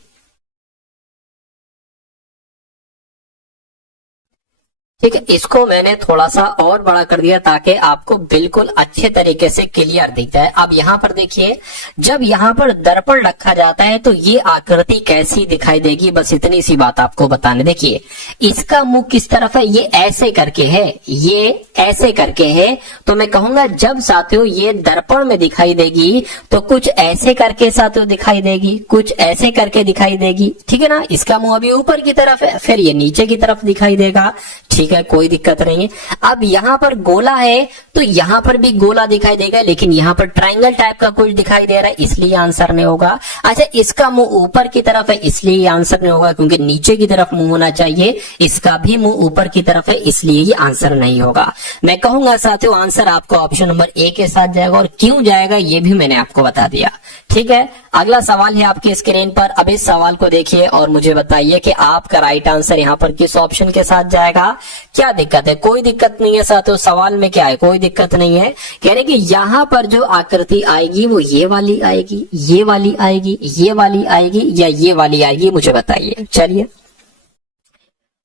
ठीक है, इसको मैंने थोड़ा सा और बड़ा कर दिया ताकि आपको बिल्कुल अच्छे तरीके से क्लियर दिख जाए। अब यहाँ पर देखिए, जब यहाँ पर दर्पण रखा जाता है तो ये आकृति कैसी दिखाई देगी, बस इतनी सी बात आपको बताने। देखिए इसका मुंह किस तरफ है, ये ऐसे करके है, ये ऐसे करके है। तो मैं कहूंगा जब साथियों ये दर्पण में दिखाई देगी तो कुछ ऐसे करके साथियों दिखाई देगी, कुछ ऐसे करके दिखाई देगी, ठीक है ना। इसका मुंह अभी ऊपर की तरफ है, फिर ये नीचे की तरफ दिखाई देगा, ठीक है, कोई दिक्कत नहीं है। अब यहाँ पर गोला है तो यहाँ पर भी गोला दिखाई देगा, लेकिन यहाँ पर ट्रायंगल टाइप का कुछ दिखाई दे रहा है, इसलिए आंसर नहीं होगा। अच्छा, इसका मुंह ऊपर की तरफ है, इसलिए आंसर नहीं होगा, क्योंकि नीचे की तरफ मुंह होना चाहिए। इसका भी मुंह ऊपर की तरफ है, इसलिए ये आंसर नहीं होगा। मैं कहूंगा साथियों आंसर आपको ऑप्शन नंबर ए के साथ जाएगा, और क्यों जाएगा ये भी मैंने आपको बता दिया, ठीक है। अगला सवाल है आपकी स्क्रीन पर। अब इस सवाल को देखिए और मुझे बताइए कि आपका राइट आंसर यहाँ पर किस ऑप्शन के साथ जाएगा। क्या दिक्कत है? कोई दिक्कत नहीं है साथियों, सवाल में क्या है, कोई दिक्कत नहीं है। यानी कि यहाँ पर जो आकृति आएगी वो ये वाली आएगी, ये वाली आएगी, ये वाली आएगी, या ये वाली आएगी, मुझे बताइए। चलिए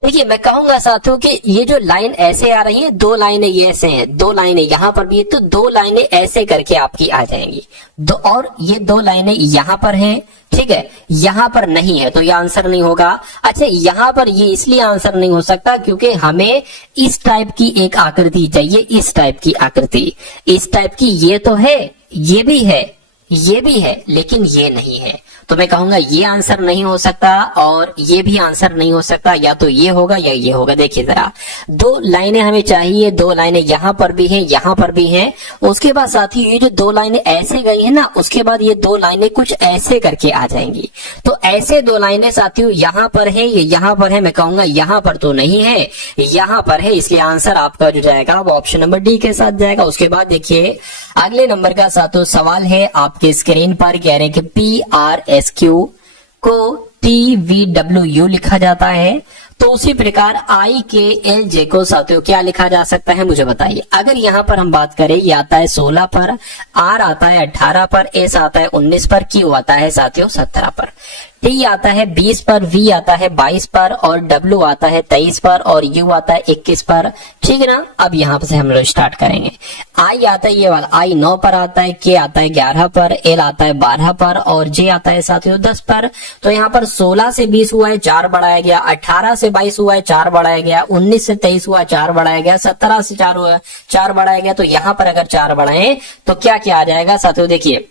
देखिए, मैं कहूंगा साथियों कि ये जो लाइन ऐसे आ रही है, दो लाइनें ये ऐसे हैं, दो लाइनें यहाँ पर भी है, तो दो लाइनें ऐसे करके आपकी आ जाएंगी दो, और ये दो लाइनें यहाँ पर हैं, ठीक है, यहाँ पर नहीं है तो ये आंसर नहीं होगा। अच्छा, यहाँ पर ये इसलिए आंसर नहीं हो सकता क्योंकि हमें इस टाइप की एक आकृति चाहिए, इस टाइप की आकृति, इस टाइप की। ये तो है, ये भी है, ये भी है, लेकिन ये नहीं है, तो मैं कहूंगा ये आंसर नहीं हो सकता, और ये भी आंसर नहीं हो सकता। या तो ये होगा या ये होगा। देखिए जरा, दो लाइनें हमें चाहिए, दो लाइनें यहाँ पर भी हैं, यहाँ पर भी हैं। उसके बाद साथी ये जो दो लाइनें ऐसे गई हैं ना, उसके बाद ये दो लाइनें कुछ ऐसे करके आ जाएंगी। तो ऐसे दो लाइनें साथियों यहाँ पर है, ये यहाँ पर है। मैं कहूंगा यहाँ पर तो नहीं है, यहाँ पर है, इसलिए आंसर आपका जो जाएगा वो ऑप्शन नंबर डी के साथ जाएगा। उसके बाद देखिए अगले नंबर का साथियों सवाल है आपके स्क्रीन पर। कह रहे हैं कि PRSQ को TVWU लिखा जाता है, तो उसी प्रकार IKLJ को साथियों क्या लिखा जा सकता है, मुझे बताइए। अगर यहाँ पर हम बात करें, ये आता है 16 पर, R आता है 18 पर, S आता है 19 पर, Q आता है साथियों 17 पर, T आता है 20 पर, V आता है 22 पर, और W आता है 23 पर, और U आता है 21 पर, ठीक है ना। अब यहाँ से हम लोग स्टार्ट करेंगे। I आता है ये वाला, I 9 पर आता है, K आता है 11 पर, L आता है 12 पर, और J आता है साथियों 10 पर। तो यहाँ पर 16 से 20 हुआ है, 4 बढ़ाया गया, 18 से 22 हुआ है, 4 बढ़ाया गया, 19 से 23 हुआ, 4 बढ़ाया गया, 17 से 4 हुआ, 4 बढ़ाया गया। तो यहाँ पर अगर 4 बढ़ाएं तो क्या क्या आ जाएगा साथियों, देखिए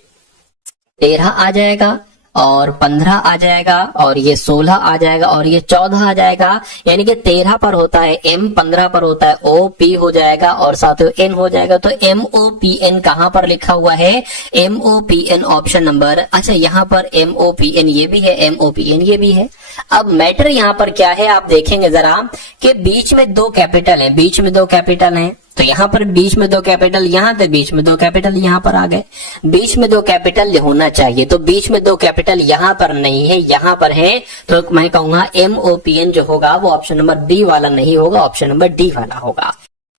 13 आ जाएगा, और 15 आ जाएगा, और ये 16 आ जाएगा, और ये 14 आ जाएगा। यानी कि 13 पर होता है M, 15 पर होता है OP हो जाएगा, और साथियों N हो जाएगा। तो MOPN कहां पर लिखा हुआ है, MOPN ऑप्शन नंबर, अच्छा यहाँ पर MOPN ये भी है, MOPN ये भी है। अब मैटर यहाँ पर क्या है, आप देखेंगे जरा कि बीच में दो कैपिटल है, बीच में दो कैपिटल है, तो यहाँ पर बीच में दो कैपिटल, यहाँ पे बीच में दो कैपिटल, यहाँ पर आ गए। बीच में दो कैपिटल होना चाहिए, तो बीच में दो कैपिटल यहाँ पर नहीं है, यहाँ पर है। तो मैं कहूंगा MOPN जो होगा वो ऑप्शन नंबर बी वाला नहीं होगा, ऑप्शन नंबर डी वाला होगा।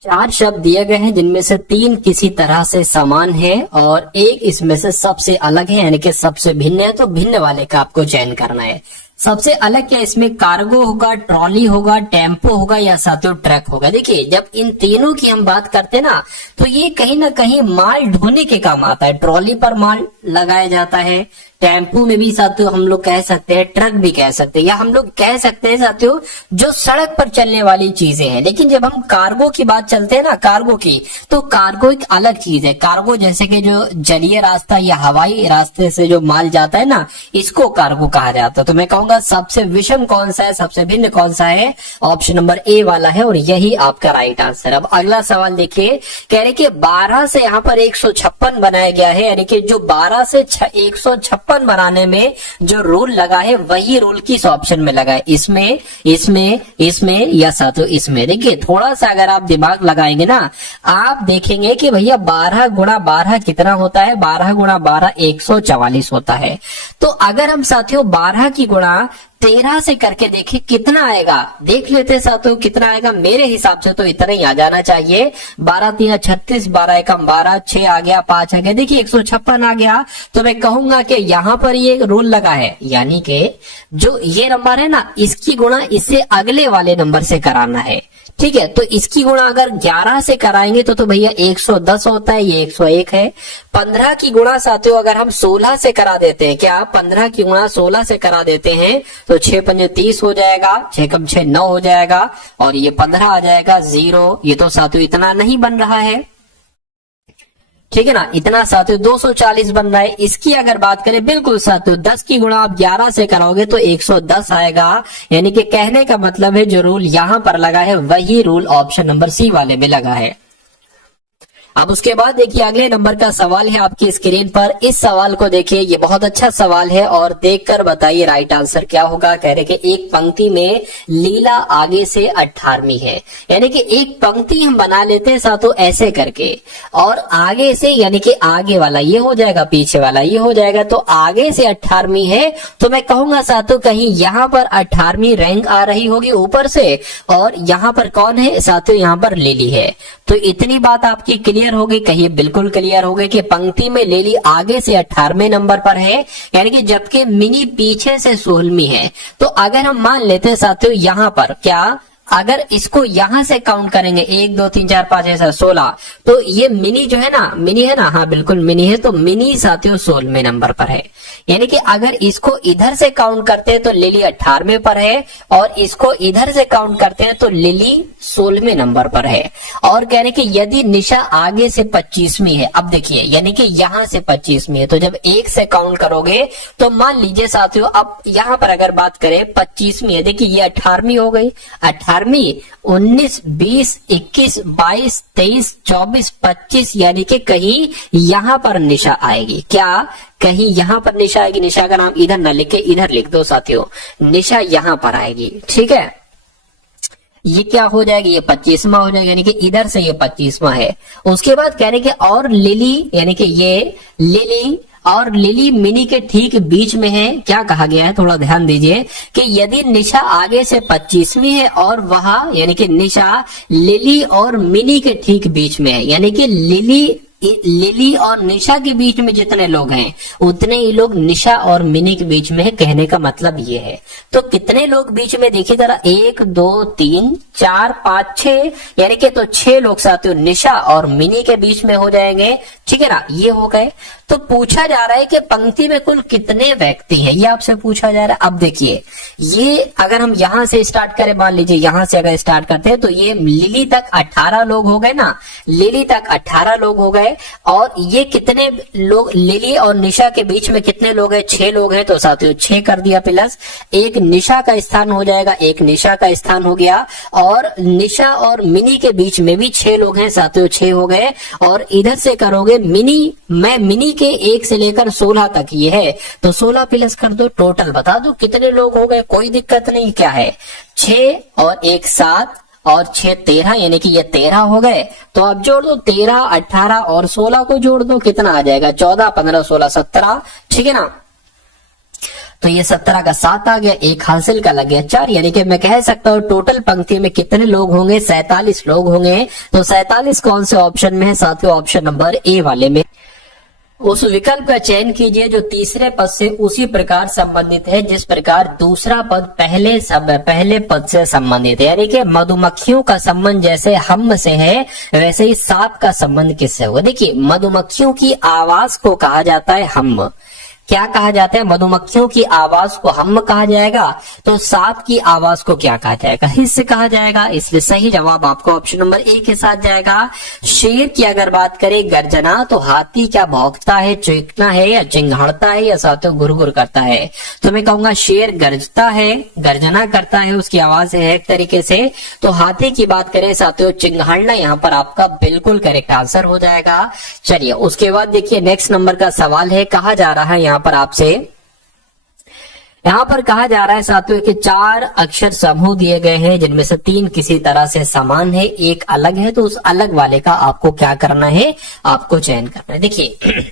4 शब्द दिए गए हैं जिनमें से 3 किसी तरह से समान है और एक इसमें से सबसे अलग है, यानी कि सबसे भिन्न है। तो भिन्न वाले का आपको चयन करना है। सबसे अलग क्या इसमें कार्गो होगा, ट्रॉली होगा, टेम्पो होगा, या साथियों ट्रक होगा। देखिए जब इन तीनों की हम बात करते हैं ना, तो ये कहीं ना कहीं माल ढोने के काम आता है। ट्रॉली पर माल लगाया जाता है, टेम्पो में भी साथियों हम लोग कह सकते हैं, ट्रक भी कह सकते हैं, या हम लोग कह सकते हैं साथियों जो सड़क पर चलने वाली चीजें हैं। लेकिन जब हम कार्गो की बात चलते हैं ना, कार्गो की, तो कार्गो एक अलग चीज है। कार्गो जैसे कि जो जलीय रास्ता या हवाई रास्ते से जो माल जाता है ना, इसको कार्गो कहा जाता है। तो मैं कहूंगा सबसे विषम कौन सा है, सबसे भिन्न कौन सा है, ऑप्शन नंबर ए वाला है, और यही आपका राइट आंसर। अब अगला सवाल देखिए, कह रहे कि 12 से यहाँ पर 156 बनाया गया है, यानी कि जो 12 से 156 बनाने में जो रूल लगा है वही रूल किस ऑप्शन में लगा है, इसमें, इसमें, इसमें, या साथियों इसमें। देखिए थोड़ा सा अगर आप दिमाग लगाएंगे ना, आप देखेंगे कि भैया 12 गुणा 12 कितना होता है, 12 गुणा 12 144 होता है। तो अगर हम साथियों 12 की गुणा 13 से करके देखिए कितना आएगा, देख लेते साथियों कितना आएगा। मेरे हिसाब से तो इतना ही आ जाना चाहिए। 12 3 36, 12 एकम 12, 6 आ गया, 5 आ गया, देखिए 156 आ गया। तो मैं कहूंगा कि यहाँ पर ये रूल लगा है, यानी कि जो ये नंबर है ना, इसकी गुणा इससे अगले वाले नंबर से कराना है। ठीक है, तो इसकी गुणा अगर 11 से कराएंगे तो भैया 110 होता है, ये 101 है। 15 की गुणा साथियों अगर हम 16 से करा देते हैं, क्या 15 की गुणा 16 से करा देते हैं तो 6 पंजे 30 हो जाएगा, 6 कम 6 9 हो जाएगा, और ये 15 आ जाएगा 0। ये तो साथियों इतना नहीं बन रहा है, ठीक है ना, इतना साथियों 240 बन रहा है। इसकी अगर बात करें, बिल्कुल साथियों 10 की गुणा आप 11 से कराओगे तो 110 आएगा। यानी कि कहने का मतलब है जो रूल यहां पर लगा है वही रूल ऑप्शन नंबर सी वाले में लगा है। अब उसके बाद देखिए अगले नंबर का सवाल है आपकी स्क्रीन पर। इस सवाल को देखिए, ये बहुत अच्छा सवाल है और देखकर बताइए राइट आंसर क्या होगा। कह रहे कि एक पंक्ति में लीला आगे से 18वीं है, यानी कि एक पंक्ति हम बना लेते हैं साथों ऐसे करके, और आगे से यानी कि आगे वाला ये हो जाएगा, पीछे वाला ये हो जाएगा, तो आगे से 18वीं है। तो मैं कहूंगा साथों कहीं यहाँ पर 18वीं रैंक आ रही होगी ऊपर से, और यहाँ पर कौन है साथियों, यहाँ पर लिली है। तो इतनी बात आपकी क्लियर हो गई, कहिए बिल्कुल क्लियर हो गई कि पंक्ति में लिली आगे से 18वें नंबर पर है, यानी कि जबकि मिनी पीछे से 16वीं है। तो अगर हम मान लेते हैं साथियों यहाँ पर क्या, अगर इसको यहां से काउंट करेंगे 1 2 3 4 5 ऐसा 16, तो ये मिनी जो है ना, मिनी है ना, हाँ बिल्कुल मिनी है, तो मिनी साथियों 16वें नंबर पर है। यानी कि अगर इसको इधर से काउंट करते हैं तो लिली 18वें पर है, और इसको इधर से काउंट करते हैं तो लिली 16वें नंबर पर है। और कह रहे कि यदि निशा आगे से 25वीं है, अब देखिए यानी कि यहां से 25वीं है, तो जब 1 से काउंट करोगे तो मान लीजिए साथियों, अब यहां पर अगर बात करें 25वीं है, देखिए ये 18वीं हो गई, 19 20 21 22 23 24 25, यानी कि कहीं यहां पर निशा आएगी। क्या कहीं यहां पर निशा आएगी? निशा का नाम इधर न लिखे, इधर लिख दो साथियों, निशा यहां पर आएगी। ठीक है, ये क्या हो जाएगी, ये 25वां हो जाएगा, यानी कि इधर से ये 25वां है। उसके बाद कह रहे कि और लिली, यानी कि ये लिली और लिली मिनी के ठीक बीच में है। क्या कहा गया है, थोड़ा ध्यान दीजिए कि यदि निशा आगे से 25वीं है और वह यानी कि निशा लिली और मिनी के ठीक बीच में है, यानी कि लिली और निशा के बीच में जितने लोग हैं उतने ही लोग निशा और मिनी के बीच में है। कहने का मतलब ये है, तो कितने लोग बीच में देखिए जरा, 1 2 3 4 5 6, यानी कि तो 6 लोग साथियों निशा और मिनी के बीच में हो जाएंगे। ठीक है ना, ये हो गए। तो पूछा जा रहा है कि पंक्ति में कुल कितने व्यक्ति हैं, ये आपसे पूछा जा रहा है। अब देखिए, ये अगर हम यहां से स्टार्ट करें, मान लीजिए यहां से अगर स्टार्ट करते हैं तो ये लिली तक 18 लोग हो गए ना, लिली तक 18 लोग हो गए। और ये कितने लोग, लिली और निशा के बीच में कितने लोग हैं, 6 लोग हैं, तो साथियों 6 कर दिया, प्लस एक निशा का स्थान हो जाएगा, एक निशा का स्थान हो गया, और निशा और मिनी के बीच में भी 6 लोग हैं साथियों, 6 हो गए। और इधर से करोगे मिनी, मैं मिनी के 1 से लेकर 16 तक ये है, तो 16 प्लस कर दो, टोटल बता दो कितने लोग हो गए, कोई दिक्कत नहीं। क्या है, 6 और 1 7 और 6 13, यानी कि ये 13 हो गए। तो अब जोड़ दो, 13 18 और 16 को जोड़ दो, कितना आ जाएगा, 14 15 16 17। ठीक है ना, तो ये 17 का 7 आ गया, एक हासिल का लग गया 4, यानी कि मैं कह सकता हूँ टोटल पंक्ति में कितने लोग होंगे, 47 लोग होंगे। तो 47 कौन से ऑप्शन में है साथियों, ऑप्शन नंबर ए वाले में। उस विकल्प का चयन कीजिए जो तीसरे पद से उसी प्रकार संबंधित है जिस प्रकार दूसरा पद पहले पद से संबंधित है। यानी कि मधुमक्खियों का संबंध जैसे हम से है, वैसे ही सांप का संबंध किससे होगा। देखिए, मधुमक्खियों की आवाज को कहा जाता है हम। क्या कहा जाता है, मधुमक्खियों की आवाज को हम कहा जाएगा, तो सांप की आवाज को क्या कहा जाएगा, हिस्स कहा जाएगा। इसलिए सही जवाब आपको ऑप्शन नंबर ए के साथ जाएगा। शेर की अगर बात करें गर्जना, तो हाथी क्या भौंकता है, चीखना है या चिंघाड़ता है या साथियों गुरगुर करता है। तो मैं कहूंगा शेर गरजता है, गर्जना करता है, उसकी आवाज है एक तरीके से। तो हाथी की बात करें साथियों, चिंघाड़ना यहाँ पर आपका बिल्कुल करेक्ट आंसर हो जाएगा। चलिए उसके बाद देखिए नेक्स्ट नंबर का सवाल है, कहा जा रहा है पर आपसे, यहां पर कहा जा रहा है साथियों कि 4 अक्षर समूह दिए गए हैं जिनमें से 3 किसी तरह से समान है, एक अलग है, तो उस अलग वाले का आपको क्या करना है, आपको चयन करना है। देखिए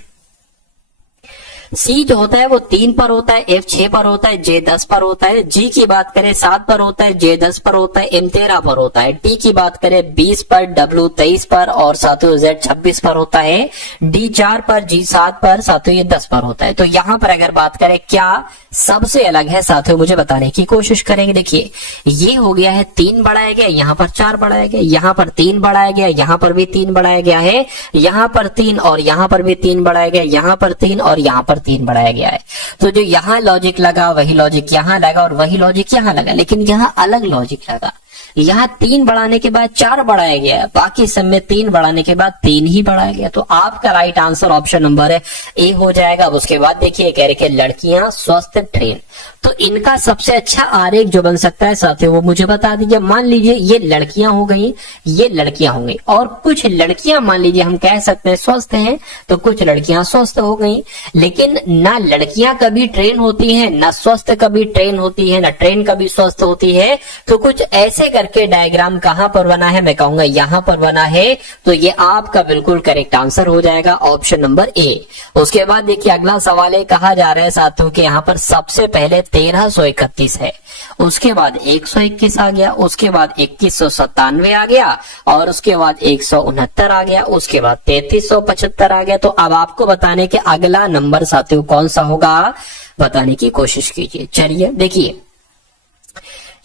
सी जो होता है वो 3 पर होता है, एफ 6 पर होता है, जे 10 पर होता है, जी की बात करें 7 पर होता है, जे 10 पर होता है, एम 13 पर होता है, टी की बात करें 20 पर, डब्ल्यू 23 पर और साथियों जेड 26 पर होता है, डी 4 पर, जी 7 पर, साथियों ये 10 पर होता है। तो यहां पर अगर बात करें क्या सबसे अलग है साथियों, मुझे बताने की कोशिश करेंगे। देखिए ये हो गया है 3 बढ़ाया गया, यहां पर 4 बढ़ाया गया, यहां पर 3 बढ़ाया गया, यहां पर भी 3 बढ़ाया गया है, यहां पर 3 और यहां पर भी 3 बढ़ाया गया, यहां पर 3 और यहां पर 3 बढ़ाया गया है। तो जो यहां लॉजिक लगा वही लॉजिक यहां लगा और वही लॉजिक यहां लगा, लेकिन यहां अलग लॉजिक लगा। यहाँ 3 बढ़ाने के बाद 4 बढ़ाया गया, बाकी सब में 3 बढ़ाने के बाद 3 ही बढ़ाया गया। तो आपका right answer option number A हो जाएगा। अब उसके बाद देखिए कह रहे कि लड़कियां स्वस्थ ट्रेन, तो इनका सबसे अच्छा आरेख जो बन सकता है साथियों वो मुझे बता दीजिए। मान लीजिए ये लड़कियां हो गई, ये लड़कियां हो गई और कुछ लड़कियां मान लीजिए हम कह सकते हैं स्वस्थ हैं, तो कुछ लड़कियां स्वस्थ हो गई। लेकिन ना लड़कियां कभी ट्रेन होती हैं, ना स्वस्थ कभी ट्रेन होती है, ना ट्रेन कभी स्वस्थ होती है। तो कुछ ऐसे करके डायग्राम कहां पर बना है, मैं कहूंगा यहां पर बना है। तो ये आपका बिल्कुल करेक्ट आंसर हो जाएगा ऑप्शन नंबर ए। उसके बाद देखिए अगला सवाल है, कहा जा रहा है साथियों कि यहां पर सबसे पहले 1331 है, उसके बाद 121 आ गया, उसके बाद 2197 आ गया और उसके बाद 169 आ गया, उसके बाद 3375 आ गया। तो अब आपको बताने के अगला नंबर साथियों कौन सा होगा, बताने की कोशिश कीजिए। चलिए देखिए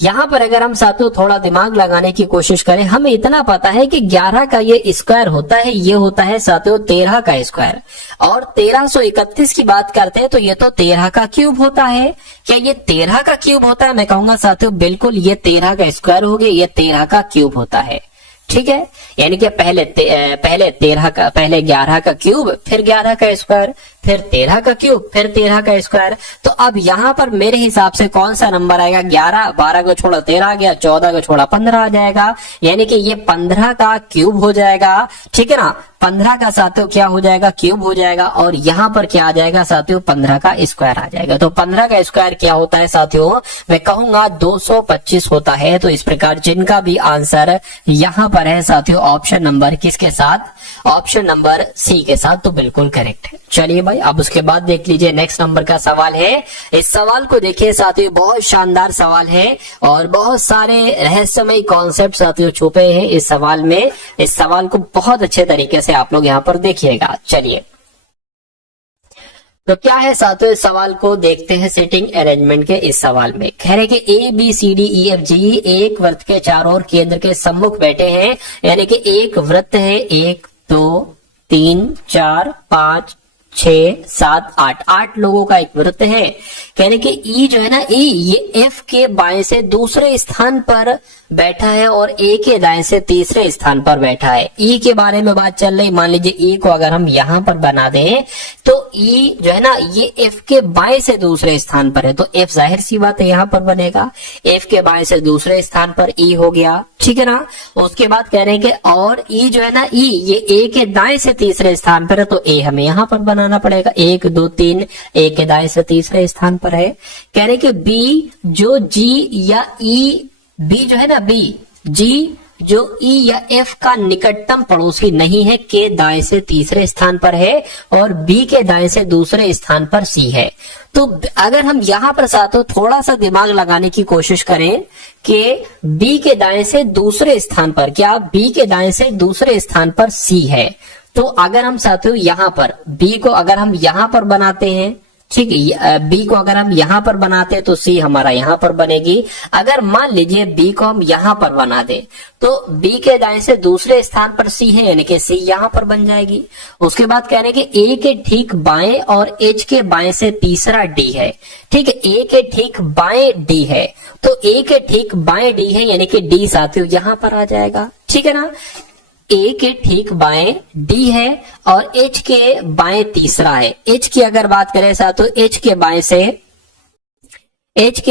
यहां पर अगर हम साथियों थोड़ा दिमाग लगाने की कोशिश करें, हमें इतना पता है कि 11 का ये स्क्वायर होता है, ये होता है साथियों 13 का स्क्वायर। और 1331 की बात करते हैं तो ये तो 13 का क्यूब होता है। क्या ये 13 का क्यूब होता है? मैं कहूंगा साथियों बिल्कुल ये 13 का स्क्वायर हो गया, ये 13 का क्यूब होता है। ठीक है, यानी कि पहले 11 का क्यूब, फिर 11 का स्क्वायर, फिर 13 का क्यूब, फिर 13 का स्क्वायर। तो अब यहां पर मेरे हिसाब से कौन सा नंबर आएगा, 11, 12 को छोड़ा 13 आ गया, 14 को छोड़ा 15 आ जाएगा, यानी कि ये 15 का क्यूब हो जाएगा। ठीक है ना, 15 का साथियों क्या हो जाएगा, क्यूब हो जाएगा। और यहां पर क्या आ जाएगा साथियों, 15 का स्क्वायर आ जाएगा। तो 15 का स्क्वायर क्या होता है साथियों, मैं कहूंगा 225 होता है। तो इस प्रकार जिनका भी आंसर यहां पर है साथियों ऑप्शन नंबर किसके साथ, ऑप्शन नंबर सी के साथ, तो बिल्कुल करेक्ट है। चलिए भाई अब उसके बाद देख लीजिए नेक्स्ट नंबर का सवाल है। इस सवाल को देखिए साथियों, बहुत शानदार सवाल है और बहुत सारे रहस्यमय कॉन्सेप्ट साथियों छुपे हैं इस सवाल में। इस सवाल को बहुत अच्छे तरीके से आप लोग यहाँ पर देखिएगा। चलिए तो क्या है साथियों, इस सवाल को देखते हैं सेटिंग अरेंजमेंट के। इस सवाल में कह रहे कि A B C D E F G एक वृत्त के चारों ओर केंद्र के सम्मुख बैठे हैं, यानी कि एक वृत्त है, 1 2 3 4 5 6 7 8 लोगों का एक वृत्त है। कहने कि ई जो है ना, ई ये एफ के बाएं से दूसरे स्थान पर बैठा है और ए के दाएं से तीसरे स्थान पर बैठा है। ई के बारे में बात चल रही, मान लीजिए ई को अगर हम यहां पर बना दें तो ई जो है ना ये एफ के बाएं से दूसरे स्थान पर है, तो एफ जाहिर सी बात है यहां पर बनेगा, एफ के बाएं से दूसरे स्थान पर ई हो गया। ठीक है ना, उसके बाद कह रहे हैं कि और ई जो है ना, ई ये ए के दाएं से तीसरे स्थान पर है, तो ए हमें यहां पर बनाना पड़ेगा। 1 2 3 ए के दाएं से तीसरे स्थान पर है। कह रहे कि बी जो जी या ई, बी जो है ना, बी जी जो ई या एफ का निकटतम पड़ोसी नहीं है, के दाएं से तीसरे स्थान पर है और बी के दाएं से दूसरे स्थान पर सी है। तो अगर हम यहां पर साथों थोड़ा सा दिमाग लगाने की कोशिश करें कि बी के दाएं से दूसरे स्थान पर, क्या बी के दाएं से दूसरे स्थान पर सी है, तो अगर हम साथियों यहां पर बी को अगर हम यहां पर बनाते हैं, ठीक है, बी को अगर हम यहां पर बनाते हैं तो सी हमारा यहां पर बनेगी। अगर मान लीजिए बी को हम यहां पर बना दें तो बी के दाएं से दूसरे स्थान पर सी है, यानी कि सी यहां पर बन जाएगी। उसके बाद कह रहे हैं कि ए के ठीक बाएं और एच के बाएं से तीसरा डी है। ठीक है, ए के ठीक बाएं डी है, तो ए के ठीक बाएं डी है, यानी कि डी साथियों यहां पर आ जाएगा। ठीक है ना, ए के ठीक बाएं डी है और एच के बाएं तीसरा है। एच की अगर बात करें साथियों, एच के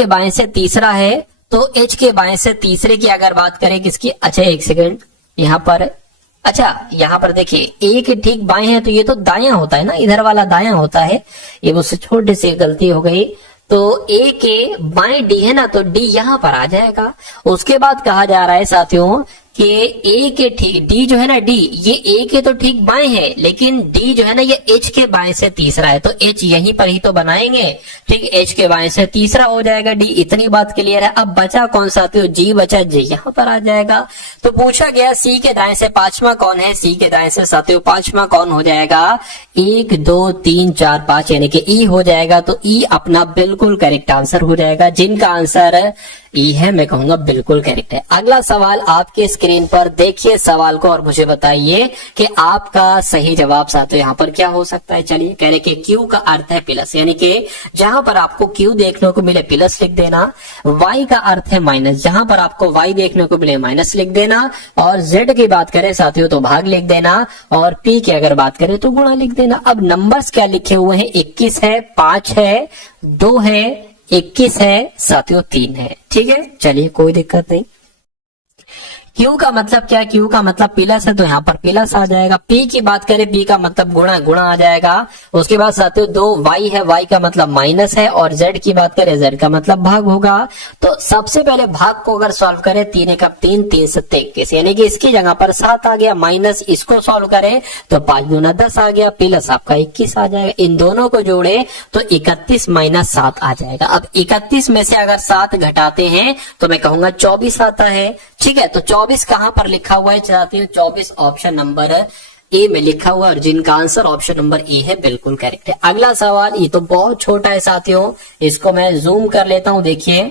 बाएं से तीसरा है, तो एच के बाएं से तीसरे की अगर बात करें किसकी, अच्छा एक सेकंड यहां पर, अच्छा यहां पर देखिए ए के ठीक बाएं है, तो ये तो दायां होता है ना, इधर वाला दायां होता है, ये मुझसे छोटी सी गलती हो गई। तो ए के बाएं डी है ना, तो डी यहां पर आ जाएगा। उसके बाद कहा जा रहा है साथियों कि ए के ठीक डी जो है ना, डी ये ए के तो ठीक बाएं है, लेकिन डी जो है ना ये एच के बाएं से तीसरा है, तो एच यहीं पर ही तो बनाएंगे। ठीक, एच के बाएं से तीसरा हो जाएगा डी, इतनी बात क्लियर है। अब बचा कौन सा, तो जी बचा, जी यहां पर आ जाएगा। तो पूछा गया सी के दाएं से पांचवा कौन है, सी के दाएं से साथियों पांचवा कौन हो जाएगा, 1 2 3 4 5 यानी कि ई हो जाएगा। तो ई अपना बिल्कुल करेक्ट आंसर हो जाएगा, जिनका आंसर ई है, मैं कहूंगा बिल्कुल करेक्ट है। अगला सवाल आपके स्क्रीन पर देखिए सवाल को और मुझे बताइए कि आपका सही जवाब साथियों यहाँ पर क्या हो सकता है। चलिए, कह रहे कि क्यू का अर्थ है प्लस, यानी कि जहां पर आपको क्यू देखने को मिले प्लस लिख देना। वाई का अर्थ है माइनस, जहां पर आपको वाई देखने को मिले माइनस लिख देना। और जेड की बात करें साथियों तो भाग लिख देना, और पी की अगर बात करें तो गुणा लिख देना। अब नंबर्स क्या लिखे हुए हैं, 21 है, 5 है, 2 है, 21 है साथियों, 3 है। ठीक है, चलिए कोई दिक्कत नहीं। क्यू का मतलब क्या है, क्यू का मतलब प्लस है तो यहाँ पर प्लस आ जाएगा। पी की बात करें, पी का मतलब गुणा, गुणा आ जाएगा। उसके बाद साथियों 2 वाई है, वाई का मतलब माइनस है। और जेड की बात करें, जेड का मतलब भाग होगा। तो सबसे पहले भाग को अगर सॉल्व करें, 3 एक 3, 3 7 21 यानी कि इसकी जगह पर 7 आ गया, माइनस इसको सॉल्व करें तो 5 दूना 10 आ गया, प्लस आपका 21 आ जाएगा। इन दोनों को जोड़े तो 31 माइनस 7 आ जाएगा। अब 31 में से अगर 7 घटाते हैं तो मैं कहूंगा 24 आता है। ठीक है, तो 24 कहां पर लिखा हुआ है साथियों, 24 ऑप्शन नंबर ए में लिखा हुआ है, और जिनका आंसर ऑप्शन नंबर ए है बिल्कुल करेक्ट है। अगला सवाल, ये तो बहुत छोटा है साथियों, इसको मैं जूम कर लेता हूं। देखिए,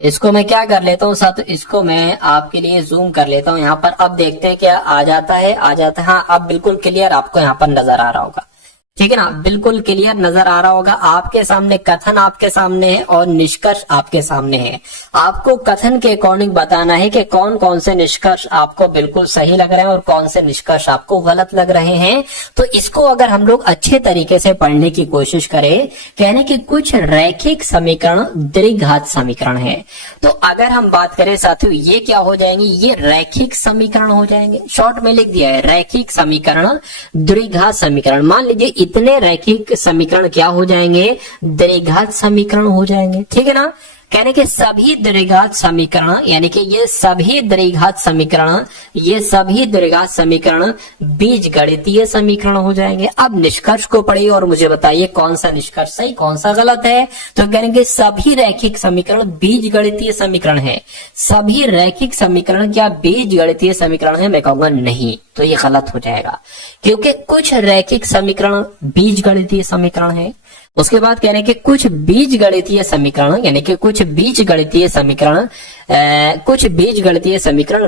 इसको मैं क्या कर लेता हूं साथियों, इसको मैं आपके लिए जूम कर लेता हूं। यहाँ पर अब देखते हैं क्या आ जाता है, आ जाता है। हाँ, अब बिल्कुल क्लियर आपको यहाँ पर नजर आ रहा होगा। ठीक है ना, बिल्कुल क्लियर नजर आ रहा होगा आपके सामने। कथन आपके सामने है और निष्कर्ष आपके सामने है। आपको कथन के अकॉर्डिंग बताना है कि कौन कौन से निष्कर्ष आपको बिल्कुल सही लग रहे हैं और कौन से निष्कर्ष आपको गलत लग रहे हैं। तो इसको अगर हम लोग अच्छे तरीके से पढ़ने की कोशिश करें, कहने की कुछ रैखिक समीकरण द्विघात समीकरण है। तो अगर हम बात करें साथियों, ये क्या हो जाएंगे, ये रैखिक समीकरण हो जाएंगे। शॉर्ट में लिख दिया है रैखिक समीकरण द्विघात समीकरण। मान लीजिए इतने रैखिक समीकरण क्या हो जाएंगे, द्विघात समीकरण हो जाएंगे। ठीक है ना, कहने के सभी द्विघात समीकरण, यानी कि ये सभी द्विघात समीकरण, ये सभी द्विघात समीकरण बीजगणितीय समीकरण हो जाएंगे। अब निष्कर्ष को पढ़िए और मुझे बताइए कौन सा निष्कर्ष सही कौन सा गलत है। तो कहेंगे सभी रैखिक समीकरण बीजगणितीय समीकरण है। सभी रैखिक समीकरण क्या बीजगणितीय समीकरण है, मैं कहूंगा नहीं, तो ये गलत हो जाएगा, क्योंकि कुछ रैखिक समीकरण बीजगणितीय समीकरण है। उसके बाद कह रहे हैं कि कुछ बीजगणितीय समीकरण, यानी कि कुछ बीजगणितीय समीकरण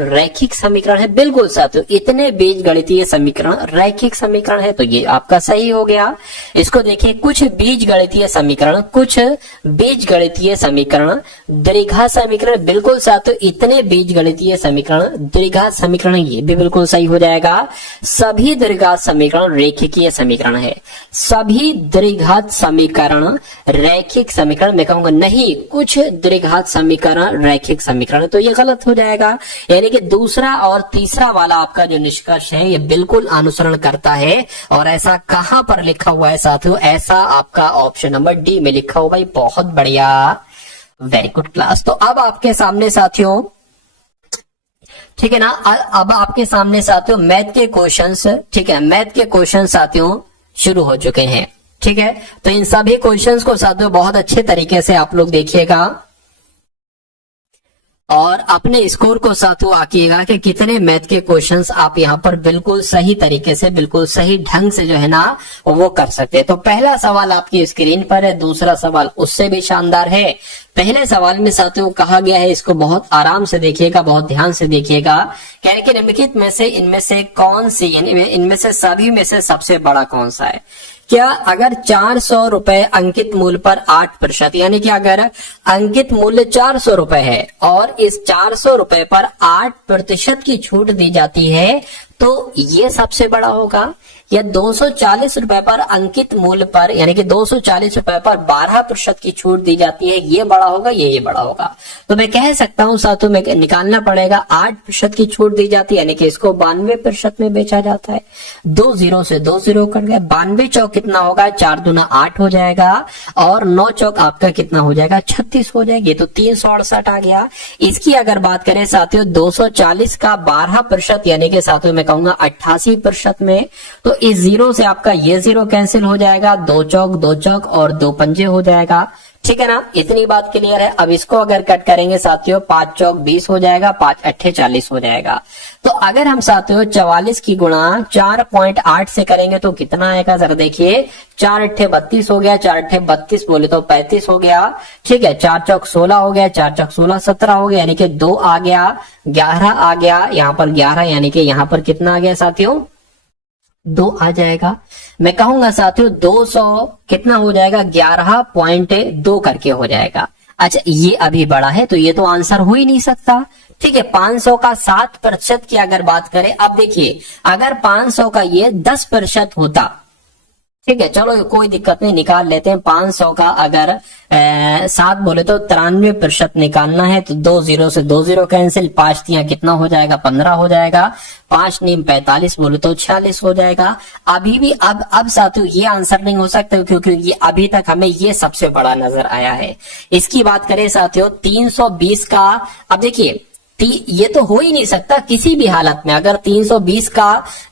रैखिक समीकरण है। बिल्कुल साथियों, इतने बीजगणितीय समीकरण रैखिक समीकरण है, तो ये आपका सही हो गया। इसको देखिए, कुछ बीजगणितीय समीकरण द्विघात समीकरण, बिल्कुल साथियों, इतने बीजगणितीय समीकरण द्विघात समीकरण, ये भी बिल्कुल सही हो जाएगा। सभी द्विघात समीकरण रेखिकीय समीकरण है। सभी द्विघात समीकरण रैखिक समीकरण, मैं कहूंगा नहीं, कुछ द्विघात समीकरण रैखिक समीकरण, तो ये गलत हो जाएगा। यानी कि दूसरा और तीसरा वाला आपका जो निष्कर्ष है ये बिल्कुल अनुसरण करता है। और ऐसा कहां पर लिखा हुआ है साथियों, ऐसा आपका ऑप्शन नंबर डी में लिखा हुआ है। बहुत बढ़िया, वेरी गुड क्लास। तो अब आपके सामने साथियों, ठीक है ना, अब आपके सामने साथियों मैथ के क्वेश्चंस, ठीक है, मैथ के क्वेश्चन साथियों शुरू हो चुके हैं। ठीक है, तो इन सभी क्वेश्चंस को साथियों बहुत अच्छे तरीके से आप लोग देखिएगा और अपने स्कोर को साथियों आकिएगा कि कितने मैथ के क्वेश्चंस आप यहाँ पर बिल्कुल सही तरीके से, बिल्कुल सही ढंग से जो है ना वो कर सकते हैं। तो पहला सवाल आपकी स्क्रीन पर है, दूसरा सवाल उससे भी शानदार है। पहले सवाल में साथियों कहा गया है, इसको बहुत आराम से देखिएगा, बहुत ध्यान से देखिएगा। कह रहे कि निम्नलिखित में से इनमें से कौन सी, यानी इनमें से सभी में से सबसे बड़ा कौन सा है। क्या अगर 400 रुपए अंकित मूल्य पर 8%, यानी कि अगर अंकित मूल्य 400 रुपए है और इस 400 रुपए पर 8% की छूट दी जाती है तो ये सबसे बड़ा होगा। या 240 रुपए पर अंकित मूल्य पर यानी कि 240 रुपए पर 12% की छूट दी जाती है, ये बड़ा होगा ये बड़ा होगा। तो मैं कह सकता हूं साथियों में निकालना पड़ेगा 8% की छूट दी जाती है यानी कि इसको 92% में बेचा जाता है। 2 0 से 2 0 कट गए, 92 चौक कितना होगा, 4 दूना 8 हो जाएगा और 9 चौक आपका कितना हो जाएगा, 36 हो जाएगी। ये तो 368 आ गया। इसकी अगर बात करें साथियों 240 का 12% यानी कि साथियों मैं कहूंगा 88% में, तो इस जीरो से आपका ये जीरो कैंसिल हो जाएगा, 2 चौक और 2 पंजे हो जाएगा। ठीक है ना, इतनी बात क्लियर है। अब इसको अगर कट करेंगे साथियों 5 चौक 20 हो जाएगा, 5 अट्ठे 40 हो जाएगा। तो अगर हम साथियों 44 की गुणा 4.8 से करेंगे तो कितना आएगा जरा देखिए, 4 अट्ठे 32 हो गया, 4 अट्ठे 32 बोले तो 35 हो गया। ठीक है, 4 चौक 16 हो गया, 4 चौक 16 17 हो गया यानी कि 2 आ गया, 11 आ गया, यहाँ पर 11 यानी कि यहाँ पर कितना आ गया साथियों, 2 आ जाएगा। मैं कहूंगा साथियों 200 कितना हो जाएगा, 11.2 करके हो जाएगा। अच्छा ये अभी बड़ा है तो ये तो आंसर हो ही नहीं सकता। ठीक है, 500 का 7% की अगर बात करें, अब देखिए अगर 500 का ये 10% होता, ठीक है चलो कोई दिक्कत नहीं निकाल लेते हैं। 500 का अगर 7 बोले तो 93% निकालना है तो 2 0 से 2 0 कैंसिल, 5 तियां कितना हो जाएगा, 15 हो जाएगा, 5 नीम 45 बोले तो 46 हो जाएगा। अभी भी अब साथियों ये आंसर नहीं हो सकता क्योंकि ये अभी तक हमें ये सबसे बड़ा नजर आया है। इसकी बात करें साथियों 320 का, अब देखिए ये तो हो ही नहीं सकता किसी भी हालत में। अगर 320 का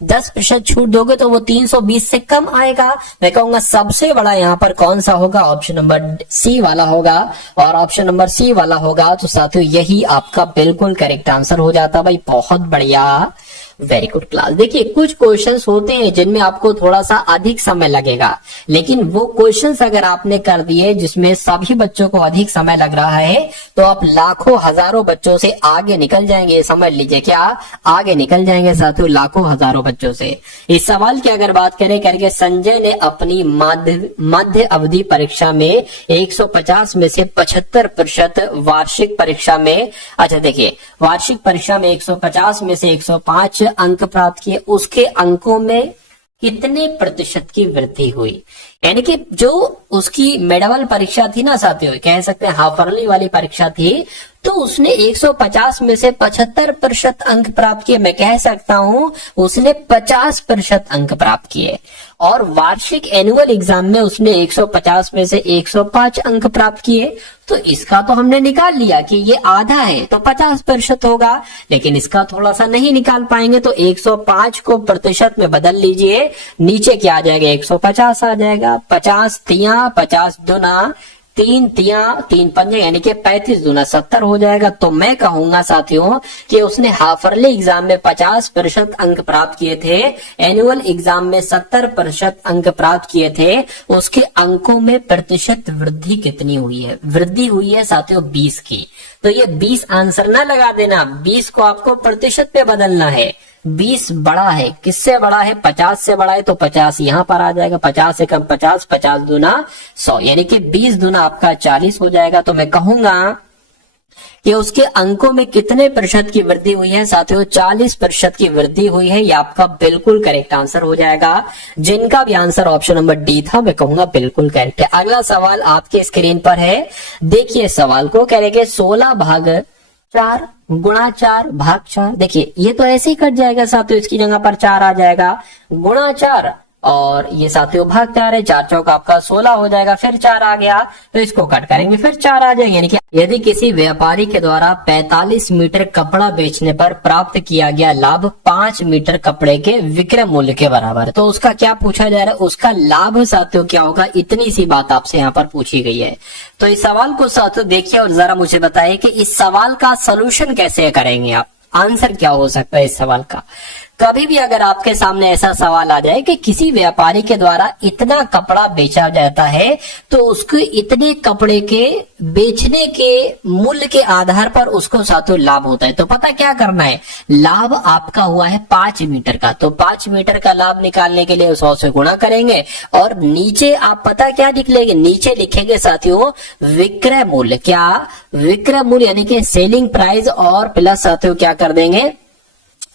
10% छूट दोगे तो वो 320 से कम आएगा। मैं कहूंगा सबसे बड़ा यहाँ पर कौन सा होगा, ऑप्शन नंबर सी वाला होगा, और ऑप्शन नंबर सी वाला होगा तो साथियों यही आपका बिल्कुल करेक्ट आंसर हो जाता। भाई बहुत बढ़िया, वेरी गुड क्लास। देखिए कुछ क्वेश्चंस होते हैं जिनमें आपको थोड़ा सा अधिक समय लगेगा, लेकिन वो क्वेश्चंस अगर आपने कर दिए जिसमें सभी बच्चों को अधिक समय लग रहा है तो आप लाखों हजारों बच्चों से आगे निकल जाएंगे। समझ लीजिए क्या आगे निकल जाएंगे साथियों, लाखों हजारों बच्चों से। इस सवाल की अगर बात करें करके संजय ने अपनी मध्य अवधि परीक्षा में 150 में से 75% वार्षिक परीक्षा में, अच्छा देखिए वार्षिक परीक्षा में 150 में से 105 अंक प्राप्त किए, उसके अंकों में कितने प्रतिशत की वृद्धि हुई। यानी कि जो उसकी मेडवल परीक्षा थी ना साथियों, कह सकते हैं हाफ अर्ली वाली परीक्षा थी, तो उसने 150 में से 75% अंक प्राप्त किए। मैं कह सकता हूं उसने 50% अंक प्राप्त किए। और वार्षिक एनुअल एग्जाम में उसने 150 में से 105 अंक प्राप्त किए। तो इसका तो हमने निकाल लिया कि ये आधा है तो 50% होगा, लेकिन इसका थोड़ा सा नहीं निकाल पाएंगे। तो 105 को प्रतिशत में बदल लीजिए, नीचे क्या आ जाएगा 150 आ जाएगा। 50 तिया 50 दुना 3 तिया 3 पंजे यानी कि 35 दूना 70 हो जाएगा। तो मैं कहूंगा साथियों कि उसने हाफ अर्ली एग्जाम में 50% अंक प्राप्त किए थे, एनुअल एग्जाम में 70% अंक प्राप्त किए थे। उसके अंकों में प्रतिशत वृद्धि कितनी हुई है, वृद्धि हुई है साथियों 20 की। तो ये 20 आंसर ना लगा देना, 20 को आपको प्रतिशत पे बदलना है। 20 बड़ा है, किससे बड़ा है, 50 से बड़ा है तो 50 यहां पर आ जाएगा, 50 से कम 50, 50 दूना 100 यानी कि 20 दूना आपका 40 हो जाएगा। तो मैं कहूंगा कि उसके अंकों में कितने प्रतिशत की वृद्धि हुई है साथियों, 40% की वृद्धि हुई है। ये आपका बिल्कुल करेक्ट आंसर हो जाएगा। जिनका भी आंसर ऑप्शन नंबर डी था मैं कहूंगा बिल्कुल करेक्ट है। अगला सवाल आपके स्क्रीन पर है, देखिए सवाल को करेंगे 16 भाग 4 गुणा 4 भाग 4। देखिए ये तो ऐसे ही कट जाएगा साथियों, इसकी जगह पर 4 आ जाएगा, गुणा 4 और ये साथियों भाग 4 है, 4 चौक आपका 16 हो जाएगा, फिर 4 आ गया तो इसको कट करेंगे फिर 4 आ जाएगा। यानी कि यदि किसी व्यापारी के द्वारा 45 मीटर कपड़ा बेचने पर प्राप्त किया गया लाभ 5 मीटर कपड़े के विक्रय मूल्य के बराबर है, तो उसका क्या पूछा जा रहा है, उसका लाभ साथियों क्या होगा, इतनी सी बात आपसे यहाँ पर पूछी गई है। तो इस सवाल को साथियों देखिए और जरा मुझे बताइए कि इस सवाल का सोल्यूशन कैसे करेंगे आप, आंसर क्या हो सकता है इस सवाल का। कभी भी अगर आपके सामने ऐसा सवाल आ जाए कि किसी व्यापारी के द्वारा इतना कपड़ा बेचा जाता है तो उसको इतने कपड़े के बेचने के मूल्य के आधार पर उसको साथियों लाभ होता है, तो पता क्या करना है, लाभ आपका हुआ है 5 मीटर का, तो 5 मीटर का लाभ निकालने के लिए 100 से गुणा करेंगे और नीचे आप पता क्या निकलेंगे, नीचे लिखेंगे साथियों विक्रय मूल्य, क्या विक्रय मूल्य यानी कि सेलिंग प्राइस और प्लस साथियों क्या कर देंगे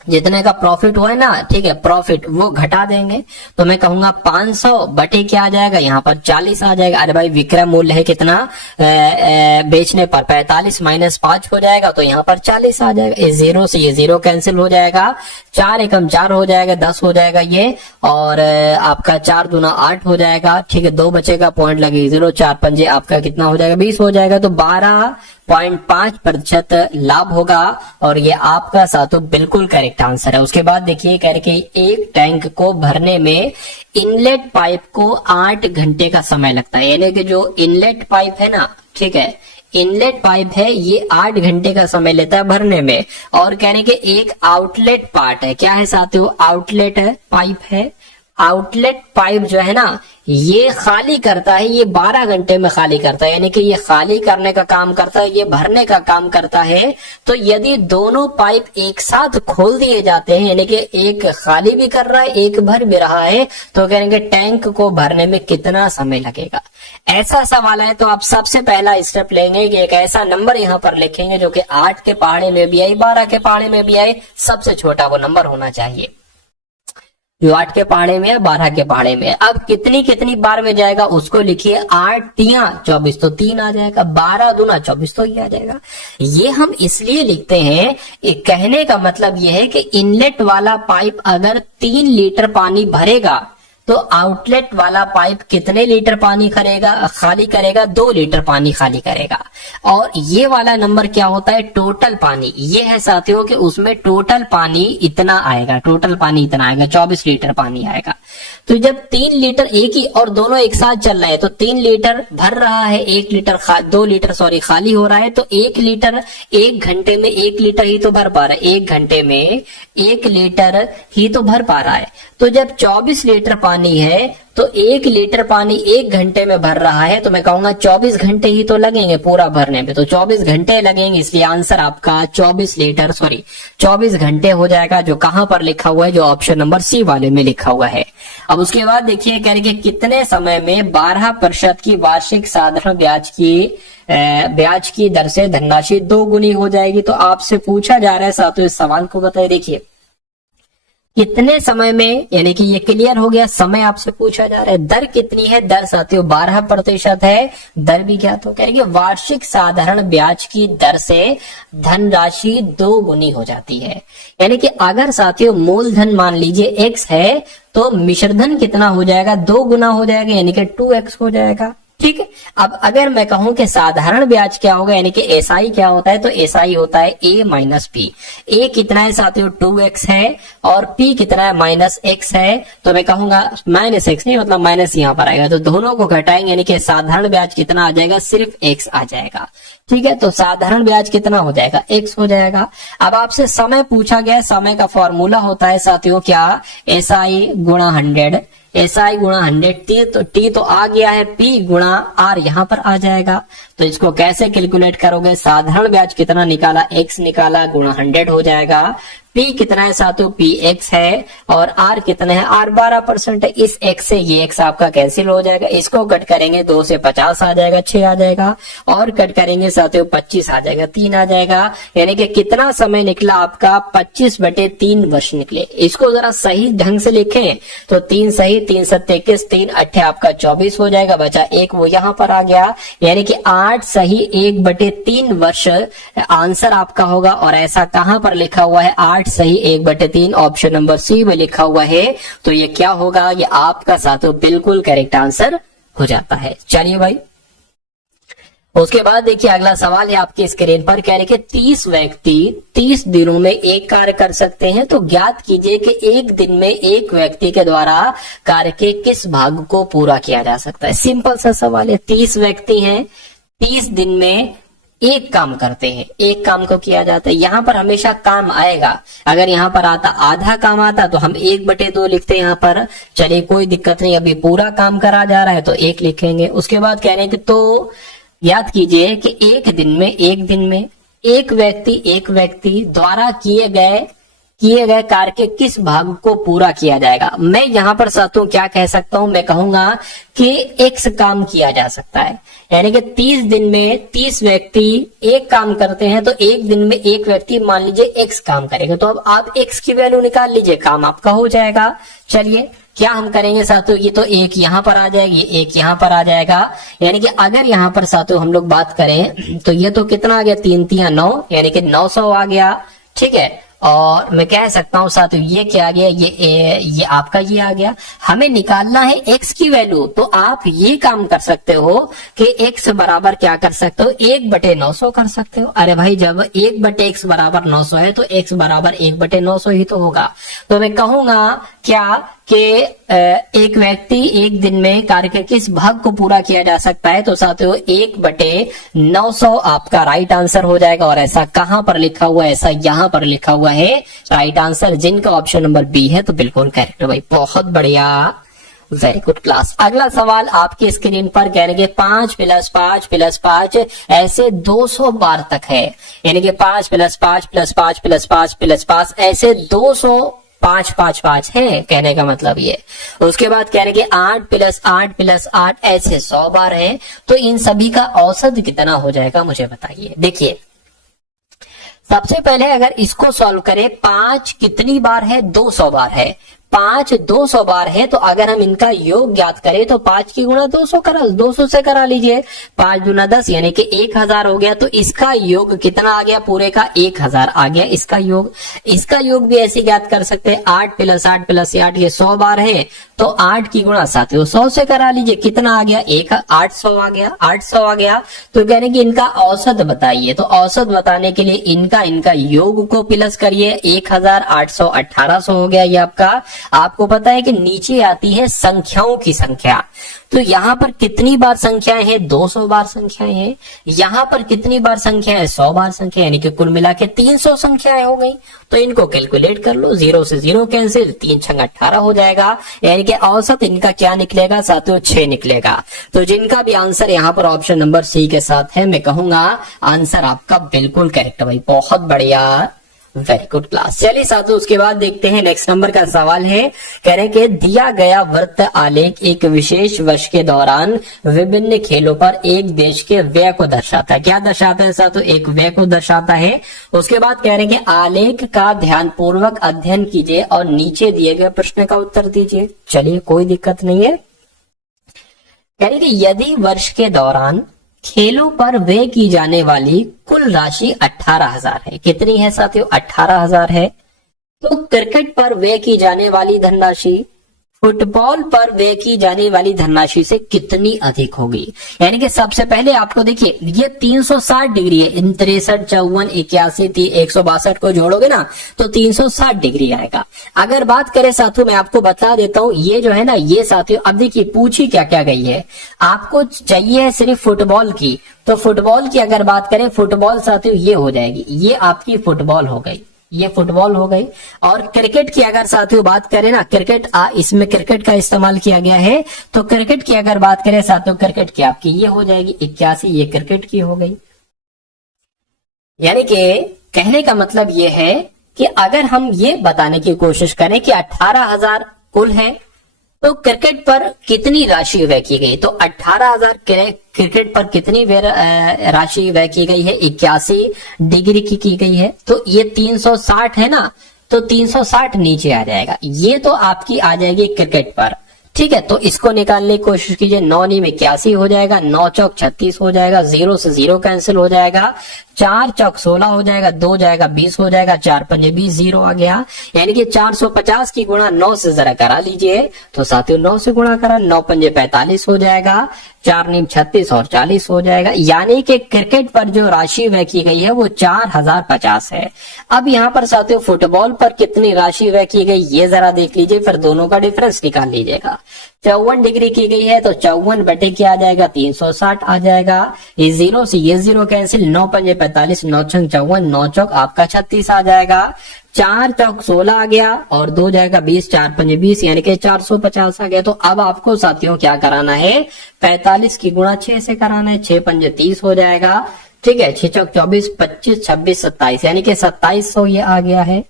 जितने का प्रॉफिट हुआ है ना, ठीक है, प्रॉफिट वो घटा देंगे। तो मैं कहूंगा 500 बटे क्या आ जाएगा, यहाँ पर 40 आ जाएगा। अरे भाई विक्रय मूल्य है कितना, बेचने पर 45 माइनस 5 हो जाएगा, तो यहाँ पर 40 आ जाएगा। इस जीरो से ये जीरो कैंसिल हो जाएगा, 4 एकम 4 हो जाएगा, 10 हो जाएगा ये, और आपका 4 दूना 8 हो जाएगा, ठीक है, 2 बचेगा, पॉइंट लगे 0, 4 पंजे आपका कितना हो जाएगा, 20 हो जाएगा। तो 12.5% लाभ होगा, और ये आपका साथों बिल्कुल करेक्ट आंसर है। उसके बाद देखिए कह रहे कि एक टैंक को भरने में इनलेट पाइप को 8 घंटे का समय लगता है। यानी कि जो इनलेट पाइप है ना, ठीक है, इनलेट पाइप है, ये 8 घंटे का समय लेता है भरने में। और कहने के एक आउटलेट पार्ट है, क्या है साथियों, आउटलेट है, पाइप है। आउटलेट पाइप जो है ना, ये खाली करता है, ये 12 घंटे में खाली करता है। यानी कि ये खाली करने का काम करता है, ये भरने का काम करता है। तो यदि दोनों पाइप एक साथ खोल दिए जाते हैं, यानी कि एक खाली भी कर रहा है, एक भर भी रहा है, तो कहेंगे टैंक को भरने में कितना समय लगेगा। ऐसा सवाल है तो आप सबसे पहला स्टेप लेंगे कि एक ऐसा नंबर यहाँ पर लिखेंगे जो कि 8 के पहाड़े में भी आए, 12 के पहाड़े में भी आए, सबसे छोटा वो नंबर होना चाहिए, जो 8 के पहाड़े में है, 12 के पहाड़े में। अब कितनी कितनी बार में जाएगा उसको लिखिए, 8 तिया 24 तो 3 आ जाएगा, 12 दूना 24 तो ये आ जाएगा। ये हम इसलिए लिखते हैं, कहने का मतलब ये है कि इनलेट वाला पाइप अगर 3 लीटर पानी भरेगा तो आउटलेट वाला पाइप कितने लीटर पानी खाली करेगा, 2 लीटर पानी खाली करेगा। और ये वाला नंबर क्या होता है, टोटल पानी। ये है साथियों कि उसमें टोटल पानी इतना आएगा, टोटल पानी इतना आएगा, 24 लीटर पानी आएगा। तो जब 3 लीटर एक ही और दोनों एक साथ चल रहे हैं, तो 3 लीटर भर रहा है, 1 लीटर 2 लीटर सॉरी खाली हो रहा है, तो 1 लीटर 1 घंटे में 1 लीटर ही तो भर पा रहा है, 1 घंटे में 1 लीटर ही तो भर पा रहा है। तो जब 24 लीटर पानी है तो 1 लीटर पानी 1 घंटे में भर रहा है, तो मैं कहूंगा 24 घंटे ही तो लगेंगे पूरा भरने में, तो 24 घंटे लगेंगे। इसलिए आंसर आपका 24 घंटे हो जाएगा, जो कहां पर लिखा हुआ है, जो ऑप्शन नंबर सी वाले में लिखा हुआ है। अब उसके बाद देखिए कह रहे कि कितने समय में 12% की वार्षिक साधारण ब्याज की दर से धनराशि 2 गुनी हो जाएगी। तो आपसे पूछा जा रहा है साथियों, इस सवाल को बताइए। देखिए कितने समय में, यानी कि ये क्लियर हो गया, समय आपसे पूछा जा रहा है। दर कितनी है, दर साथियों 12% है, दर भी ज्ञात हो। कह वार्षिक साधारण ब्याज की दर से धनराशि 2 गुनी हो जाती है। यानी कि अगर साथियों मूलधन मान लीजिए x है, तो मिश्रधन कितना हो जाएगा, 2 गुना हो जाएगा, यानी कि 2x हो जाएगा। ठीक है। अब अगर मैं कहूं कि साधारण ब्याज क्या होगा, यानी कि एसआई क्या होता है, तो एसआई होता है a माइनस पी। ए कितना है साथियों, 2x है, और p कितना है, -x है। तो मैं कहूंगा -x नहीं, मतलब माइनस यहाँ पर आएगा, तो दोनों को घटाएंगे, यानी कि साधारण ब्याज कितना आ जाएगा, सिर्फ x आ जाएगा। ठीक है, तो साधारण ब्याज कितना हो जाएगा, x हो जाएगा। अब आपसे समय पूछा गया, समय का फॉर्मूला होता है साथियों क्या, SI गुणा 100, SI गुणा 100, तो T तो आ गया है, P गुणा R यहाँ पर आ जाएगा। तो इसको कैसे कैलकुलेट करोगे, साधारण ब्याज कितना निकाला, x निकाला, गुणा 100 हो जाएगा। P कितना है साथियों, PX है, और R कितना है, R 12% है। इस x से ये x आपका कैंसिल हो जाएगा, इसको कट करेंगे 2 से 50 आ जाएगा, 6 आ जाएगा, और कट करेंगे साथियों 25 आ जाएगा, 3 आ जाएगा। यानी कि कितना समय निकला आपका, 25/3 वर्ष निकले। इसको जरा सही ढंग से लिखें तो 3 सही, 3 7 21, 3 8 आपका 24 हो जाएगा, बचा 1 वो यहाँ पर आ गया। यानी कि 8 सही 1/3 वर्ष आंसर आपका होगा। और ऐसा कहां पर लिखा हुआ है, 8 सही 1/3 ऑप्शन नंबर सी में लिखा हुआ है। तो ये क्या होगा, ये आपका साथियों बिल्कुल करेक्ट आंसर हो जाता है। चलिए भाई, उसके बाद देखिए अगला सवाल है आपकी स्क्रीन पर, कह रहे कि 30 व्यक्ति 30 दिनों में एक कार्य कर सकते हैं, तो ज्ञात कीजिए कि एक दिन में एक व्यक्ति के द्वारा कार्य के किस भाग को पूरा किया जा सकता है। सिंपल सा सवाल है, 30 व्यक्ति हैं, 30 दिन में एक काम करते हैं, एक काम को किया जाता है। यहां पर हमेशा काम आएगा, अगर यहां पर आता आधा काम आता तो हम 1/2 लिखते हैं यहाँ पर। चलिए कोई दिक्कत नहीं, अभी पूरा काम करा जा रहा है तो 1 लिखेंगे। उसके बाद कह रहे हैं कि तो याद कीजिए कि एक दिन में एक व्यक्ति द्वारा किए गए किए गए कार्य के किस भाग को पूरा किया जाएगा। मैं यहाँ पर साथियों क्या कह सकता हूं, मैं कहूंगा कि x काम किया जा सकता है, यानी कि 30 दिन में 30 व्यक्ति एक काम करते हैं तो एक दिन में एक व्यक्ति मान लीजिए x काम करेगा। तो अब आप x की वैल्यू निकाल लीजिए, काम आपका हो जाएगा। चलिए क्या हम करेंगे साथियों, ये तो एक यहाँ पर आ जाएगी, एक यहाँ पर आ जाएगा, यानी कि अगर यहाँ पर साथियों हम लोग बात करें तो ये तो कितना आ गया, 3 3 9, यानी कि 900 आ गया। ठीक है, और मैं कह सकता हूं साथियों ये क्या आ गया, ये आपका ये आ गया। हमें निकालना है x की वैल्यू, तो आप ये काम कर सकते हो कि x बराबर क्या कर सकते हो, 1/900 कर सकते हो। अरे भाई जब 1/x बराबर 900 है तो x बराबर 1/900 ही तो होगा। तो मैं कहूंगा क्या कि एक व्यक्ति एक दिन में कार्य के किस भाग को पूरा किया जा सकता है, तो साथियों 1/900 आपका राइट आंसर हो जाएगा। और ऐसा कहां पर लिखा हुआ है, ऐसा यहां पर लिखा हुआ है राइट आंसर, जिनका ऑप्शन नंबर बी है, तो बिल्कुल करेक्ट है भाई, बहुत बढ़िया, वेरी गुड क्लास। अगला सवाल आपकी स्क्रीन पर कह रहे 5 + 5 + 5 ऐसे 200 बार तक है, यानी कि 5 + 5 + 5 + 5 + 5 ऐसे 200 5 5 5 है, कहने का मतलब ये। उसके बाद कह रहे कि 8 + 8 + 8 ऐसे 100 बार है, तो इन सभी का औसत कितना हो जाएगा मुझे बताइए। देखिए सबसे पहले अगर इसको सॉल्व करें, 5 कितनी बार है, 200 बार है, 5 200 बार है, तो अगर हम इनका योग ज्ञात करें तो 5 की गुणा 200 से करा लीजिए, 5 दूना 10 यानी कि 1000 हो गया। तो इसका योग कितना आ गया, पूरे का 1000 आ गया इसका योग। इसका योग भी ऐसे ज्ञात कर सकते हैं, 8 + 8 + 8 ये 100 बार है, तो 8 की गुणा साथियों 100 से करा लीजिए, कितना आ गया, 800 आ गया, 800 आ गया। तो कहने की इनका औसत बताइए, तो औसत बताने के लिए इनका योग को प्लस करिए, 1000 800 1800 हो गया ये आपका। आपको पता है कि नीचे आती है संख्याओं की संख्या, तो यहां पर कितनी बार संख्याएं हैं, 200 बार संख्याएं हैं। यहां पर कितनी बार संख्या है, 100 बार संख्या, यानी कि कुल मिला के 300 संख्याएं हो गई। तो इनको कैलकुलेट कर लो, 0 से 0 कैंसिल, 3 × 18 हो जाएगा, यानी कि औसत इनका क्या निकलेगा साथियों, 6 निकलेगा। तो जिनका भी आंसर यहाँ पर ऑप्शन नंबर सी के साथ है, मैं कहूंगा आंसर आपका बिल्कुल करेक्ट भाई, बहुत बढ़िया, वेरी गुड क्लास। चलिए साथियों उसके बाद देखते हैं नेक्स्ट नंबर का सवाल है, कह रहे हैं कि दिया गया वृत्त आलेख एक विशेष वर्ष के दौरान विभिन्न खेलों पर एक देश के व्यय को दर्शाता है। क्या दर्शाता है साथियों, एक व्यय को दर्शाता है। उसके बाद कह रहे हैं कि आलेख का ध्यानपूर्वक अध्ययन कीजिए और नीचे दिए गए प्रश्न का उत्तर दीजिए। चलिए कोई दिक्कत नहीं है। कह रहे कि यदि वर्ष के दौरान खेलों पर व्यय की जाने वाली कुल राशि 18,000 है, कितनी है साथियों, 18,000 है, तो क्रिकेट पर व्यय की जाने वाली धनराशि फुटबॉल पर व्यय की जाने वाली धनराशि से कितनी अधिक होगी। यानी कि सबसे पहले आपको देखिए ये 360 डिग्री है, 63 54 81 162 को जोड़ोगे ना तो 360 डिग्री आएगा। अगर बात करें साथियों, मैं आपको बता देता हूं, ये जो है ना ये साथियों, अब देखिए पूछी क्या क्या गई है, आपको चाहिए सिर्फ फुटबॉल की, तो फुटबॉल की अगर बात करें, फुटबॉल साथियों ये हो जाएगी, ये आपकी फुटबॉल हो गई, ये फुटबॉल हो गई। और क्रिकेट की अगर साथियों बात करें ना, क्रिकेट इसमें क्रिकेट का इस्तेमाल किया गया है, तो क्रिकेट की अगर बात करें साथियों, क्रिकेट की आपकी ये हो जाएगी 81, ये क्रिकेट की हो गई। यानी कि कहने का मतलब ये है कि अगर हम ये बताने की कोशिश करें कि 18,000 कुल है, तो क्रिकेट पर कितनी राशि व्यय की गई, तो 18,000 क्रिकेट पर कितनी राशि व्यय की गई है, 81 डिग्री की गई है। तो ये 360 है ना, तो 360 नीचे आ जाएगा, ये तो आपकी आ जाएगी क्रिकेट पर। ठीक है, तो इसको निकालने की कोशिश कीजिए, 9 9 81 हो जाएगा, 9 चौक 36 हो जाएगा, 0 से 0 कैंसिल हो जाएगा, 4 चौक 16 हो जाएगा, 2 जाएगा 20 हो जाएगा, 4 पंजे 20, 0 आ गया। यानी कि 450 की गुणा 9 से जरा करा लीजिए, तो साथियों 9 से गुणा करा, 9 पंजे 45 हो जाएगा, 4 नीम 36 और 40 हो जाएगा। यानी कि क्रिकेट पर जो राशि व्यय की गई है वो 4050 है। अब यहाँ पर साथियों फुटबॉल पर कितनी राशि व्यय की गई ये जरा देख लीजिए, फिर दोनों का डिफरेंस निकाल लीजिएगा। 54 डिग्री की गई है, तो 54 बटे क्या आ जाएगा, 360 आ जाएगा। ये 0 से ये 0 कैंसिल, 9 पंजे 45, 9 छंग 54, 9 चौक आपका 36 आ जाएगा, 4 चौक 16 आ गया और 2 जाएगा 20, 4 पंजे 20, यानी कि 450 आ गया। तो अब आपको साथियों क्या कराना है, 45 की गुणा 6 से कराना है, 6 पंजे 30 हो जाएगा। ठीक है, 6 चौक 24, 25 26 27, यानी कि 2700 ये आ गया है।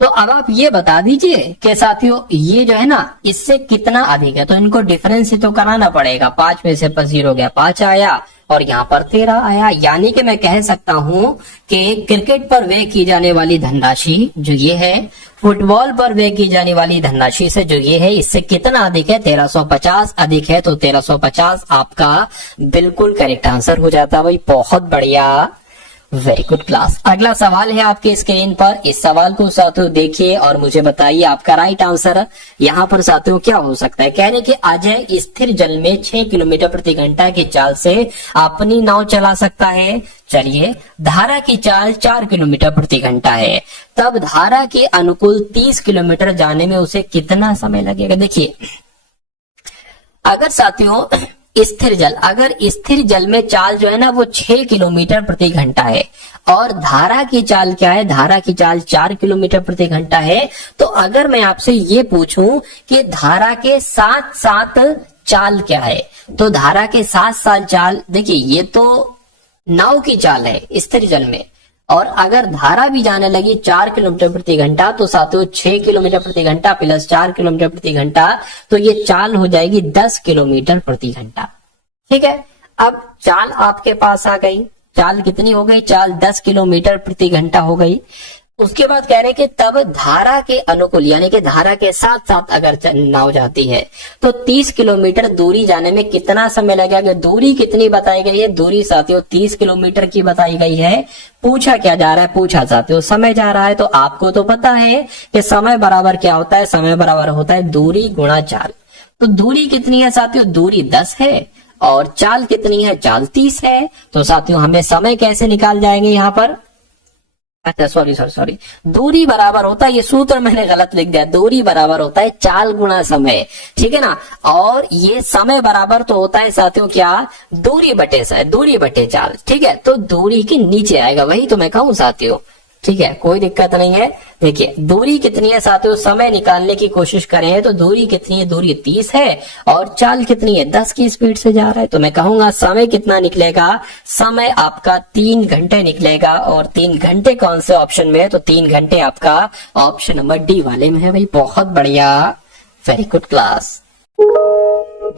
तो अब आप ये बता दीजिए कि साथियों ये जो है ना इससे कितना अधिक है, तो इनको डिफरेंस ही तो कराना पड़ेगा। 5 में से 0 गया 5 आया और यहाँ पर 13 आया। यानी कि मैं कह सकता हूं कि क्रिकेट पर व्यय की जाने वाली धनराशि जो ये है, फुटबॉल पर व्यय की जाने वाली धनराशि से जो ये है इससे कितना अधिक है, 1350 अधिक है। तो 1350 आपका बिल्कुल करेक्ट आंसर हो जाता है भाई। बहुत बढ़िया, वेरी गुड क्लास। अगला सवाल है आपके स्क्रीन पर। इस सवाल को साथियों देखिए और मुझे बताइए आपका राइट आंसर यहाँ पर साथियों क्या हो सकता है। कह रहे कि अजय स्थिर जल में 6 किलोमीटर प्रति घंटा की चाल से अपनी नाव चला सकता है। चलिए, धारा की चाल 4 किलोमीटर प्रति घंटा है, तब धारा के अनुकूल 30 किलोमीटर जाने में उसे कितना समय लगेगा। देखिए, अगर साथियों अगर स्थिर जल में चाल जो है ना वो 6 किलोमीटर प्रति घंटा है और धारा की चाल क्या है, धारा की चाल 4 किलोमीटर प्रति घंटा है, तो अगर मैं आपसे ये पूछूं कि धारा के साथ साथ चाल क्या है, तो धारा के साथ साथ चाल, देखिए ये तो नाव की चाल है स्थिर जल में, और अगर धारा भी जाने लगी 4 किलोमीटर प्रति घंटा तो साथियों 6 किलोमीटर प्रति घंटा प्लस 4 किलोमीटर प्रति घंटा, तो ये चाल हो जाएगी 10 किलोमीटर प्रति घंटा। ठीक है, अब चाल आपके पास आ गई, चाल कितनी हो गई, चाल 10 किलोमीटर प्रति घंटा हो गई। उसके बाद कह रहे हैं कि तब धारा के अनुकूल यानी कि धारा के साथ साथ अगर नाव जाती है तो 30 किलोमीटर दूरी जाने में कितना समय लगेगा। दूरी कितनी बताई गई है, दूरी साथियों 30 किलोमीटर की बताई गई है। पूछा क्या जा रहा है, पूछा साथियों समय जा रहा है, तो आपको तो पता है कि समय बराबर क्या होता है, समय बराबर होता है दूरी गुणा चाल। तो दूरी कितनी है साथियों, दूरी 10 है और चाल कितनी है, चाल 30 है। तो साथियों हमें समय कैसे निकाल जाएंगे यहाँ पर, अच्छा सॉरी, दूरी बराबर होता है, ये सूत्र मैंने गलत लिख दिया, दूरी बराबर होता है चाल गुणा समय। ठीक है ना, और ये समय बराबर तो होता है साथियों क्या, दूरी बटे चाल। ठीक है, तो दूरी के नीचे आएगा, वही तो मैं कहूं साथियों। ठीक है, कोई दिक्कत नहीं है। देखिए दूरी कितनी है साथियों, समय निकालने की कोशिश करें तो दूरी कितनी है, दूरी 30 है और चाल कितनी है, 10 की स्पीड से जा रहा है। तो मैं कहूंगा समय कितना निकलेगा, समय आपका 3 घंटे निकलेगा। और 3 घंटे कौन से ऑप्शन में है, तो 3 घंटे आपका ऑप्शन नंबर डी वाले में है भाई। बहुत बढ़िया, वेरी गुड क्लास।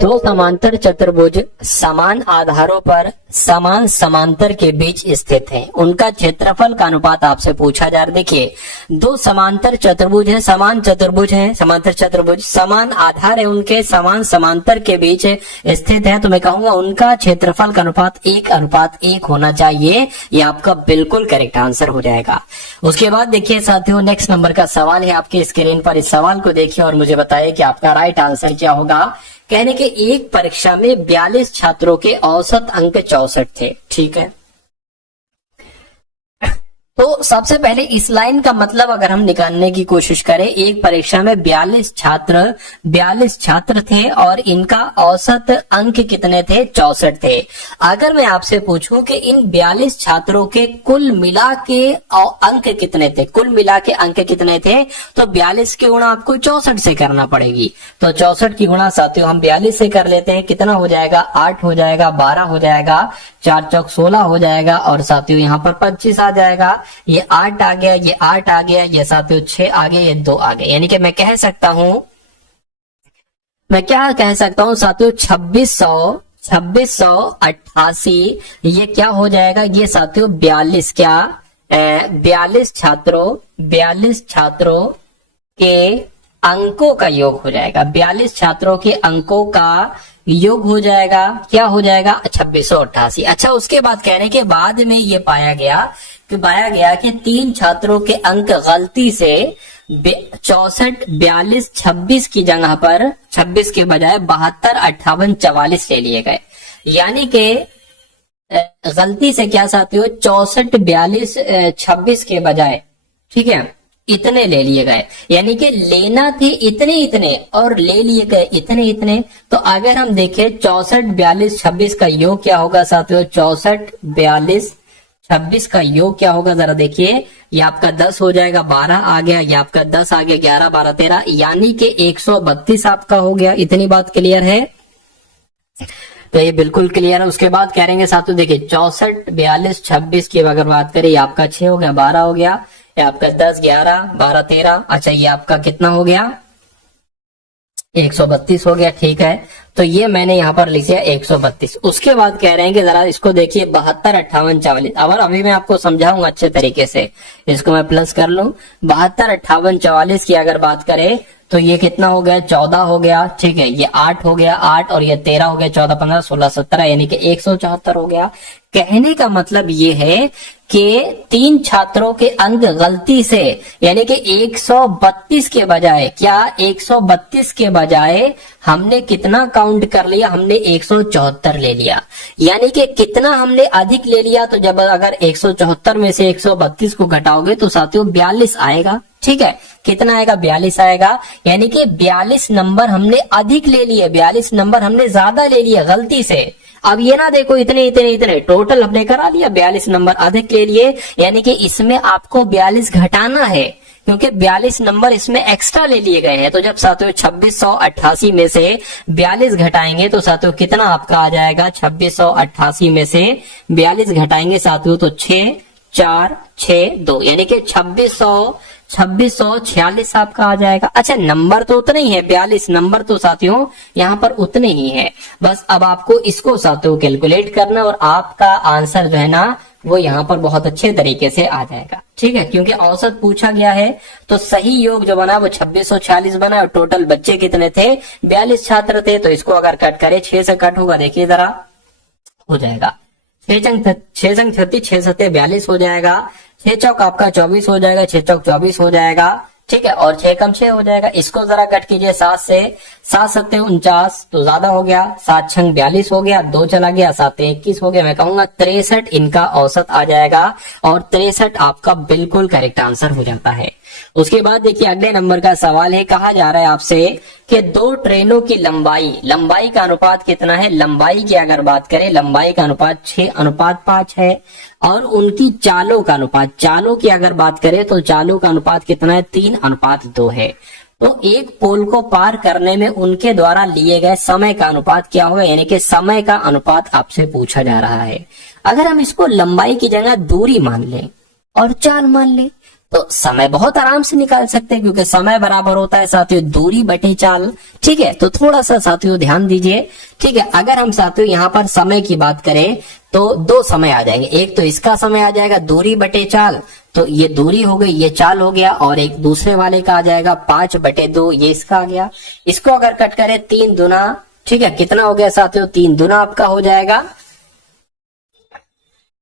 दो समांतर चतुर्भुज समान आधारों पर समान समांतर के बीच स्थित हैं, उनका क्षेत्रफल का अनुपात आपसे पूछा जा रहा है। देखिए दो समांतर चतुर्भुज है, समांतर चतुर्भुज समान आधार है, उनके समान समांतर के बीच स्थित है, तो मैं कहूंगा उनका क्षेत्रफल का अनुपात 1:1 होना चाहिए। ये आपका बिल्कुल करेक्ट आंसर हो जाएगा। उसके बाद देखिए साथियों नेक्स्ट नंबर का सवाल है आपके स्क्रीन पर। इस सवाल को देखिए और मुझे बताइए कि आपका राइट आंसर क्या होगा। कहने के एक परीक्षा में 42 छात्रों के औसत अंक 64 थे। ठीक है, तो सबसे पहले इस लाइन का मतलब अगर हम निकालने की कोशिश करें, एक परीक्षा में 42 छात्र थे और इनका औसत अंक कितने थे, 64 थे। अगर मैं आपसे पूछूं कि इन 42 छात्रों के कुल मिला के अंक कितने थे, तो 42 की गुणा आपको 64 से करना पड़ेगी। तो 64 की गुणा साथियों हम 42 से कर लेते हैं, कितना हो जाएगा, 8 हो जाएगा, 12 हो जाएगा, 4 चौक 16 हो जाएगा और साथियों यहाँ पर 25 आ जाएगा। ये 8 आ गया, ये 8 आ गया, ये साथियों 6 आ गया, ये 2 आ गया। यानी कि मैं क्या कह सकता हूं साथियों 2688 ये क्या हो जाएगा, ये साथियों 42 छात्रों के अंकों का योग हो जाएगा। 42 छात्रों के अंकों का योग हो जाएगा, क्या हो जाएगा, 2688। अच्छा, उसके बाद कहने के बाद में ये पाया गया कि 3 छात्रों के अंक गलती से 64 42 26 की जगह पर 26 के बजाय 72 58 44 ले लिए गए। यानी कि गलती से क्या साथियों 64 42 26 के बजाय, ठीक है, इतने ले लिए गए। यानी कि लेना थे इतने और ले लिए गए इतने। तो अगर हम देखें 64 42 26 का योग क्या होगा साथियों, 64 42 26 का योग क्या होगा, जरा देखिए, ये आपका 10 हो जाएगा, 12 आ गया, ये आपका 10 आ गया, 11 12 13, यानी कि 132 आपका हो गया। इतनी बात क्लियर है, तो ये बिल्कुल क्लियर है। उसके बाद कह रहे साथियों देखिए 64 42 26 की अगर बात करें, ये आपका 6 हो गया, 12 हो गया, ये आपका 10, 11, 12, 13, अच्छा ये आपका कितना हो गया 132 हो गया, ठीक है। तो ये मैंने यहाँ पर लिख दिया 132। उसके बाद कह रहे हैं कि जरा इसको देखिए 72, 58, 44। और अभी मैं आपको समझाऊंगा अच्छे तरीके से, इसको मैं प्लस कर लूं। 72, 58, 44 की अगर बात करें तो ये कितना हो गया 14 हो गया, ठीक है। ये 8 हो गया 8 और ये 13 हो गया, 14, 15, 16, 17 यानी कि 174 हो गया। कहने का मतलब ये है कि 3 छात्रों के अंक गलती से यानी कि 132 के बजाय, क्या 132 के बजाय हमने कितना काउंट कर लिया, हमने 174 ले लिया। यानी कि कितना हमने अधिक ले लिया, तो जब अगर 174 में से 132 को घटाओगे तो साथियों 42 आएगा, ठीक है। कितना आएगा 42 आएगा, यानी कि 42 नंबर हमने अधिक ले लिए, 42 नंबर हमने ज्यादा ले लिए गलती से। अब ये ना देखो इतने इतने इतने टोटल हमने करा लिया, 42 नंबर अधिक ले लिए, यानी कि इसमें आपको 42 घटाना है क्योंकि 42 नंबर इसमें एक्स्ट्रा ले लिए गए हैं। तो जब साथियों 2688 में से 42 घटाएंगे तो साथियों कितना आपका आ जाएगा, 2688 में से 42 घटाएंगे साथियों तो 6, 4, 6, 2 यानी कि 2646 आपका आ जाएगा। अच्छा नंबर तो उतने ही है, 42 नंबर तो साथियों यहाँ पर उतने ही है। बस अब आपको इसको साथियों कैलकुलेट करना और आपका आंसर जो है ना वो यहाँ पर बहुत अच्छे तरीके से आ जाएगा, ठीक है। क्योंकि औसत पूछा गया है तो सही योग जो बना वो 2646 बना और टोटल बच्चे कितने थे 42 छात्र थे। तो इसको अगर कट करें 6 से कट होगा, देखिए जरा हो जाएगा 6 संग 36, 6 सत्ते 42 हो जाएगा, 6 चौक आपका 24 हो जाएगा, 6 चौक 24 हो जाएगा, ठीक है। और 6 कम 6 हो जाएगा। इसको जरा कट कीजिए 7 से, 7 सत्ते 49 तो ज्यादा हो गया, 7 छंग 42 हो गया, 2 चला गया, 7 21 हो गया। मैं कहूंगा 63 इनका औसत आ जाएगा और 63 आपका बिल्कुल करेक्ट आंसर हो जाता है। उसके बाद देखिए अगले नंबर का सवाल है, कहा जा रहा है आपसे कि 2 ट्रेनों की लंबाई का अनुपात कितना है। लंबाई की अगर बात करें, लंबाई का अनुपात 6:5 है और उनकी चालों का अनुपात, चालों की अगर बात करें तो चालों का अनुपात कितना है 3:2 है। तो एक पोल को पार करने में उनके द्वारा लिए गए समय का अनुपात क्या होगा, यानी कि समय का अनुपात आपसे पूछा जा रहा है। अगर हम इसको लंबाई की जगह दूरी मान लें और चाल मान लें तो समय बहुत आराम से निकाल सकते हैं क्योंकि समय बराबर होता है साथियों दूरी बटे चाल, ठीक है। तो थोड़ा सा साथियों ध्यान दीजिए, ठीक है। अगर हम साथियों यहाँ पर समय की बात करें तो 2 समय आ जाएंगे, एक तो इसका समय आ जाएगा दूरी बटे चाल, तो ये दूरी हो गई, ये चाल हो गया, और एक दूसरे वाले का आ जाएगा 5/2, ये इसका आ गया। इसको अगर कट करें 3 दूना, ठीक है, कितना हो गया साथियों 3 दूना आपका हो जाएगा।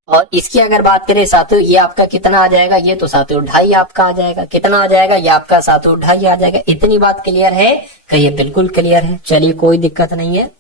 और इसकी अगर बात करें साथियों ये आपका कितना आ जाएगा, ये तो साथियों 2.5 आपका आ जाएगा। कितना आ जाएगा, ये आपका साथियों 2.5 आ जाएगा। इतनी बात क्लियर है, कहिए बिल्कुल क्लियर है। चलिए कोई दिक्कत नहीं है।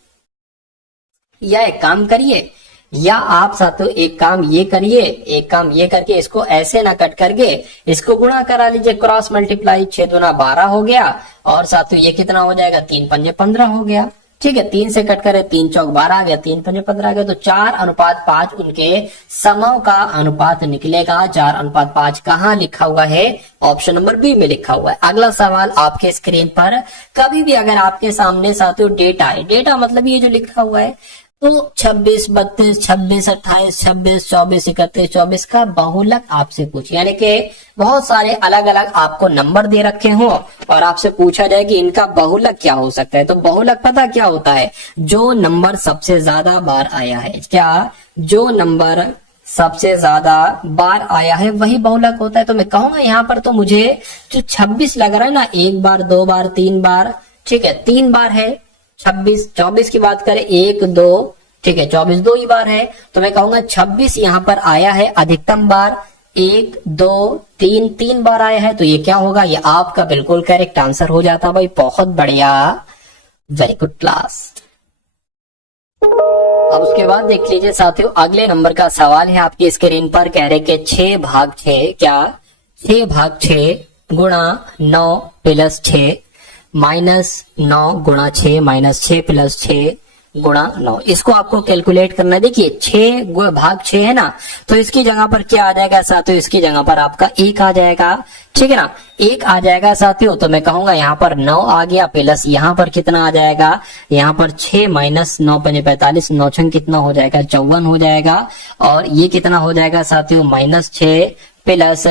या एक काम करिए, या आप साथियों एक काम ये करिए, एक काम ये करके इसको ऐसे ना कट करके इसको गुणा करा लीजिए, क्रॉस मल्टीप्लाई। 6 दूना 12 हो गया और साथियों ये कितना हो जाएगा 3 पंजे 15 हो गया, ठीक है। 3 से कट करें 3 चौक 12 आ गया, 3 पंजे 15 आ गया। तो 4:5 उनके समों का अनुपात निकलेगा। 4:5 कहाँ लिखा हुआ है, ऑप्शन नंबर बी में लिखा हुआ है। अगला सवाल आपके स्क्रीन पर, कभी भी अगर आपके सामने साथियों डेटा है, डेटा मतलब ये जो लिखा हुआ है, तो 26, 32, 26, 28, 26, 24, 31, 24 का बहुलक आपसे पूछे, यानी कि बहुत सारे अलग अलग आपको नंबर दे रखे हो और आपसे पूछा जाए कि इनका बहुलक क्या हो सकता है। तो बहुलक पता क्या होता है, जो नंबर सबसे ज्यादा बार आया है, क्या जो नंबर सबसे ज्यादा बार आया है वही बहुलक होता है। तो मैं कहूंगा यहाँ पर तो मुझे जो 26 लग रहा है ना, 1 बार 2 बार 3 बार, ठीक है 3 बार है 26। 24 की बात करें 1 2, ठीक है 24 2 ही बार है। तो मैं कहूंगा 26 यहाँ पर आया है अधिकतम बार, 1 2 3 3 बार आया है। तो ये क्या होगा, ये आपका बिल्कुल करेक्ट आंसर हो जाता भाई। बहुत बढ़िया, वेरी गुड क्लास। अब उसके बाद देख लीजिए साथियों अगले नंबर का सवाल है आपकी स्क्रीन पर, कह रहे कि 6/6 क्या 6/6 गुणा 9 + 6 -9 गुणा 6 -6 + 6 गुणा 9, इसको आपको कैलकुलेट करना है। देखिए 6/6 है ना, तो इसकी जगह पर क्या आ जाएगा साथियों, इसकी जगह पर आपका 1 आ जाएगा, ठीक है ना, 1 आ जाएगा साथियों। तो मैं कहूंगा यहाँ पर 9 आ गया, प्लस यहाँ पर कितना आ जाएगा, यहाँ पर 6 - 9 × 45, 9 छंग कितना हो जाएगा 54 हो जाएगा। और ये कितना हो जाएगा साथियों -6 प्लस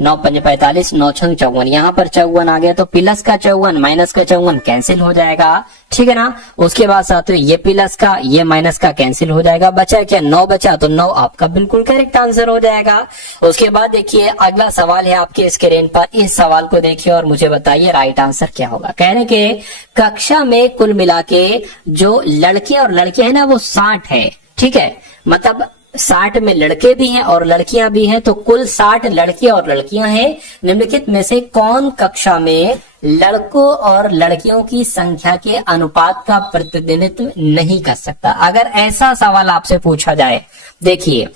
9 पंजे 45, 9 छंग 54, यहाँ पर 54 आ गया तो प्लस का 54 माइनस का 54 कैंसिल हो जाएगा, ठीक है ना। उसके बाद साथियों ये प्लस का ये माइनस का कैंसिल हो जाएगा, बचा क्या 9 बचा, तो 9 आपका बिल्कुल करेक्ट आंसर हो जाएगा। उसके बाद देखिए अगला सवाल है आपके स्क्रीन पर, इस सवाल को देखिए और मुझे बताइए राइट आंसर क्या होगा। कहने के कक्षा में कुल मिला के जो लड़के और लड़कियां है ना वो 60 है, ठीक है, मतलब 60 में लड़के भी हैं और लड़कियां भी हैं, तो कुल 60 लड़के और लड़कियां हैं। निम्नलिखित में से कौन कक्षा में लड़कों और लड़कियों की संख्या के अनुपात का प्रतिनिधित्व नहीं कर सकता? अगर ऐसा सवाल आपसे पूछा जाए, देखिए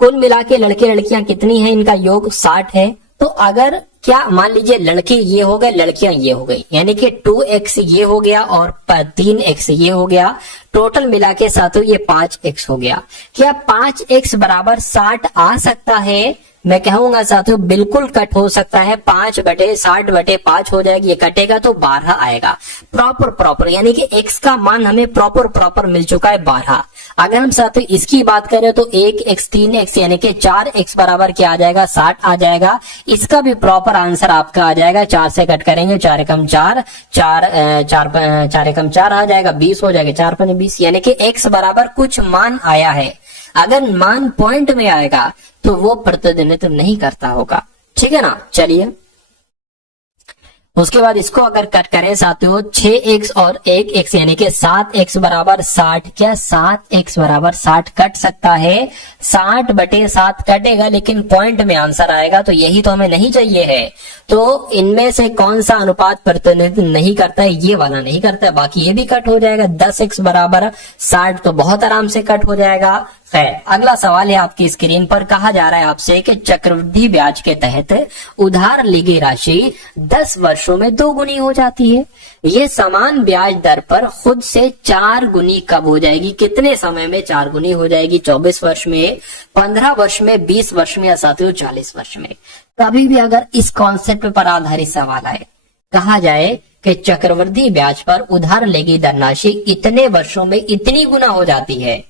कुल मिला के लड़के लड़कियां कितनी हैं, इनका योग 60 है, तो अगर क्या मान लीजिए लड़के ये हो गए लड़कियां ये हो गई, यानी कि 2x ये हो गया और 3x ये हो गया, टोटल मिला के साथों ये 5x हो गया। क्या 5x बराबर 60 आ सकता है? मैं कहूंगा साथियों बिल्कुल कट हो सकता है, 5/60/5 हो जाएगी, ये कटेगा तो 12 आएगा प्रॉपर, यानी कि x का मान हमें प्रॉपर मिल चुका है 12। अगर हम साथियों इसकी बात करें तो 1x 3x यानी कि 4x बराबर क्या आ जाएगा 60 आ जाएगा। इसका भी प्रॉपर आंसर आपका आ जाएगा, 4 से कट करेंगे 4 एकम 4, 4 एकम 4 आ जाएगा, 20 हो जाएगा, 4 पंजे 20, यानी कि x बराबर कुछ मान आया है। अगर मान पॉइंट में आएगा तो वो प्रतिनिधित्व नहीं करता होगा, ठीक है ना। चलिए उसके बाद इसको अगर कट करें साथियों 6x और 1x यानी कि 7x बराबर 60, क्या 7x बराबर 60 कट सकता है? 60/7 कटेगा, लेकिन पॉइंट में आंसर आएगा, तो यही तो हमें नहीं चाहिए है। तो इनमें से कौन सा अनुपात प्रतिनिधित्व नहीं करता है? ये वाला नहीं करता है, बाकी ये भी कट हो जाएगा। 10x बराबर 60 तो बहुत आराम से कट हो जाएगा। खैर अगला सवाल है आपकी स्क्रीन पर, कहा जा रहा है आपसे कि चक्रवृद्धि ब्याज के तहत उधार ली गई राशि 10 वर्षों में 2 गुनी हो जाती है। ये समान ब्याज दर पर खुद से 4 गुनी कब हो जाएगी? कितने समय में 4 गुनी हो जाएगी? 24 वर्ष में, 15 वर्ष में, 20 वर्ष में या साथियों 40 वर्ष में? कभी भी अगर इस कॉन्सेप्ट पर आधारित सवाल आए, कहा जाए कि चक्रवृद्धि ब्याज पर उधार ली गई धनराशि इतने वर्षों में इतनी गुना हो जाती है,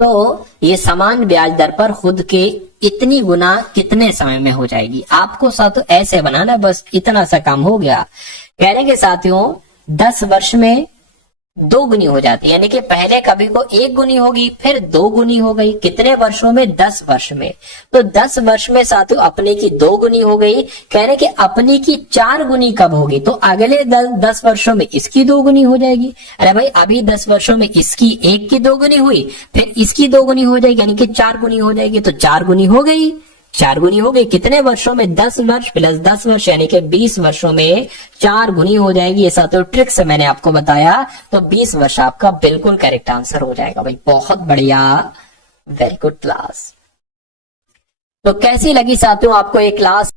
तो ये समान ब्याज दर पर खुद के इतनी गुना कितने समय में हो जाएगी? आपको साथियों ऐसे बनाना, बस इतना सा काम हो गया। कहने के साथियों 10 वर्ष में 2 गुनी हो जाती है, यानी कि पहले कभी को 1 गुनी होगी फिर 2 गुनी हो गई। कितने वर्षों में? 10 वर्ष में। तो 10 वर्ष में साथियों अपने की 2 गुनी हो गई। कहने के अपनी की 4 गुनी कब होगी? तो अगले 10 वर्षों में इसकी 2 गुनी हो जाएगी। अरे भाई अभी 10 वर्षों में इसकी 1 की 2 गुनी हुई, फिर इसकी 2 गुनी हो जाएगी, यानी कि 4 गुनी हो जाएगी। तो 4 गुनी हो गई, 4 गुनी हो गई। कितने वर्षों में? 10 वर्ष प्लस 10 वर्ष यानी कि 20 वर्षों में 4 गुनी हो जाएगी। ये साथियों ट्रिक से मैंने आपको बताया, तो 20 वर्ष आपका बिल्कुल करेक्ट आंसर हो जाएगा। भाई बहुत बढ़िया, वेरी गुड क्लास। तो कैसी लगी साथियों आपको ये क्लास?